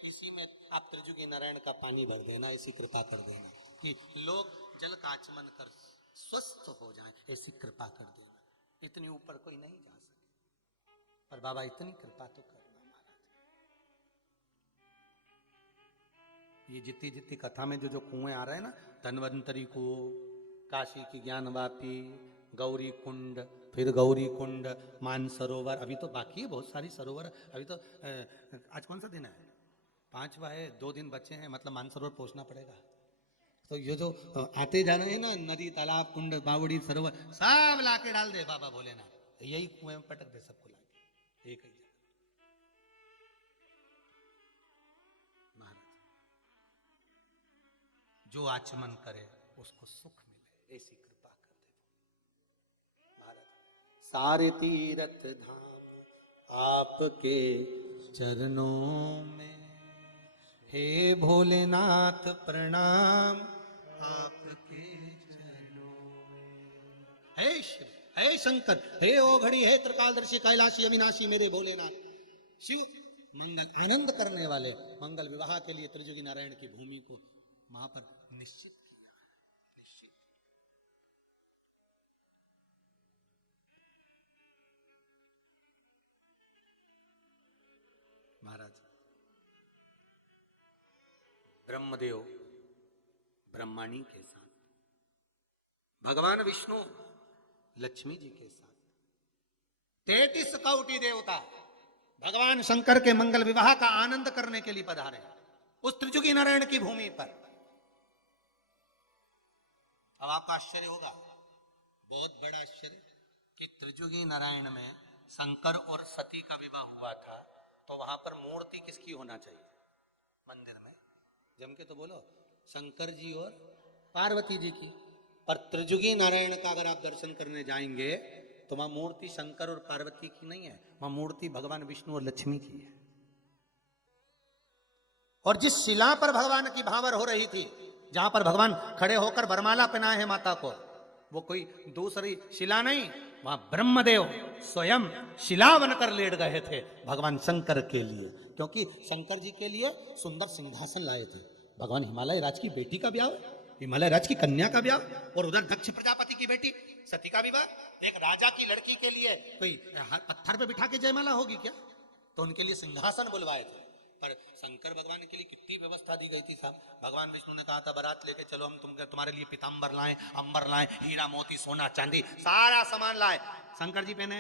इसी में आप त्रिजुगी नारायण का पानी भर देना, ऐसी कृपा कर देना कि लोग जल का आचमन कर स्वस्थ हो जाए, ऐसी कृपा कर देना। इतनी ऊपर कोई नहीं जा सके, पर बाबा इतनी कृपा तो करना महाराज। ये जितनी जितनी कथा में जो जो कुएं आ रहे हैं ना, धन्वंतरी कुओं, काशी की ज्ञानवापी, गौरी कुंड, फिर गौरी कुंड, मानसरोवर, अभी तो बाकी है बहुत सारी सरोवर। अभी तो आज कौन सा दिन है? 5वां है, 2 दिन बचे हैं, मतलब मानसरोवर पहुंचना पड़ेगा। तो ये जो आते जा रहे हैं ना, नदी, तालाब, कुंड, बावड़ी, सरोवर, सब लाके डाल दे बाबा भोलेनाथ, यही कुएं में पटक दे सबको लाके एक ही जगह। महाराज जो आचमन करे उसको सुख मिले, ऐसी कृपा कर दे महाराज। सारे तीर्थ धाम आपके चरणों में, हे भोलेनाथ प्रणाम आपके चरणों में। हे शिव, हे शंकर, हे ओघड़ी, हे त्रिकालदर्शी, कैलाशी, अविनाशी मेरे भोलेनाथ। शिव मंगल आनंद करने वाले, मंगल विवाह के लिए त्रिजुगी नारायण की भूमि को वहां पर निश्चित किया है, निश्चित। महाराज ब्रह्मदेव ब्रह्माणी के साथ, भगवान विष्णु लक्ष्मी जी के साथ, 33 कौटी देवता भगवान शंकर के मंगल विवाह का आनंद करने के लिए पधारे उस त्रिजुगी नारायण की भूमि पर। अब आपका आश्चर्य होगा, बहुत बड़ा आश्चर्य, कि त्रिजुगी नारायण में शंकर और सती का विवाह हुआ था, तो वहां पर मूर्ति किसकी होना चाहिए मंदिर में? जम के तो बोलो, शंकर जी और पार्वती जी की। पर त्रिजुगी नारायण का अगर आप दर्शन करने जाएंगे तो वहां मूर्ति शंकर और पार्वती की नहीं है, वहां मूर्ति भगवान विष्णु और लक्ष्मी की है। और जिस शिला पर भगवान की भावर हो रही थी, जहां पर भगवान खड़े होकर वरमाला पहनाए हैं माता को, वो कोई दूसरी शिला नहीं, वहां ब्रह्मदेव स्वयं शिला बनकर लेट गए थे भगवान शंकर के लिए, क्योंकि शंकर जी के लिए सुंदर सिंहासन लाए थे। भगवान हिमालय राज की बेटी का ब्याह, हिमालय राज की कन्या का ब्याह, और उधर दक्ष प्रजापति की बेटी सती का विवाह। एक राजा की लड़की के लिए कोई पत्थर पे बिठा के जयमाला होगी क्या? तो उनके लिए सिंहासन बुलवाए थे। पर शंकर भगवान के लिए कितनी व्यवस्था दी गई थी साहब। भगवान विष्णु ने कहा था, बारात लेके चलो, हम तुम्हारे लिए पीतांबर लाएं, अंबर लाएं, हीरा मोती सोना चांदी सारा सामान लाएं। शंकर जी पहने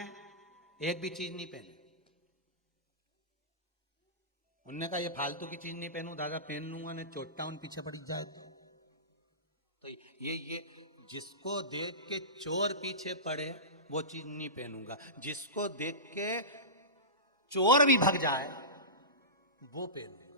एक भी चीज नहीं पहनी। उनने कहा, ये फालतू की चीज नहीं पहनू दादा, पहन लूंगा ने चोटा उन पीछे पड़ जाए तो ये जिसको देख के चोर पीछे पड़े वो चीज नहीं पहनूंगा, जिसको देख के चोर भी भाग जाए वो पहनूंगा।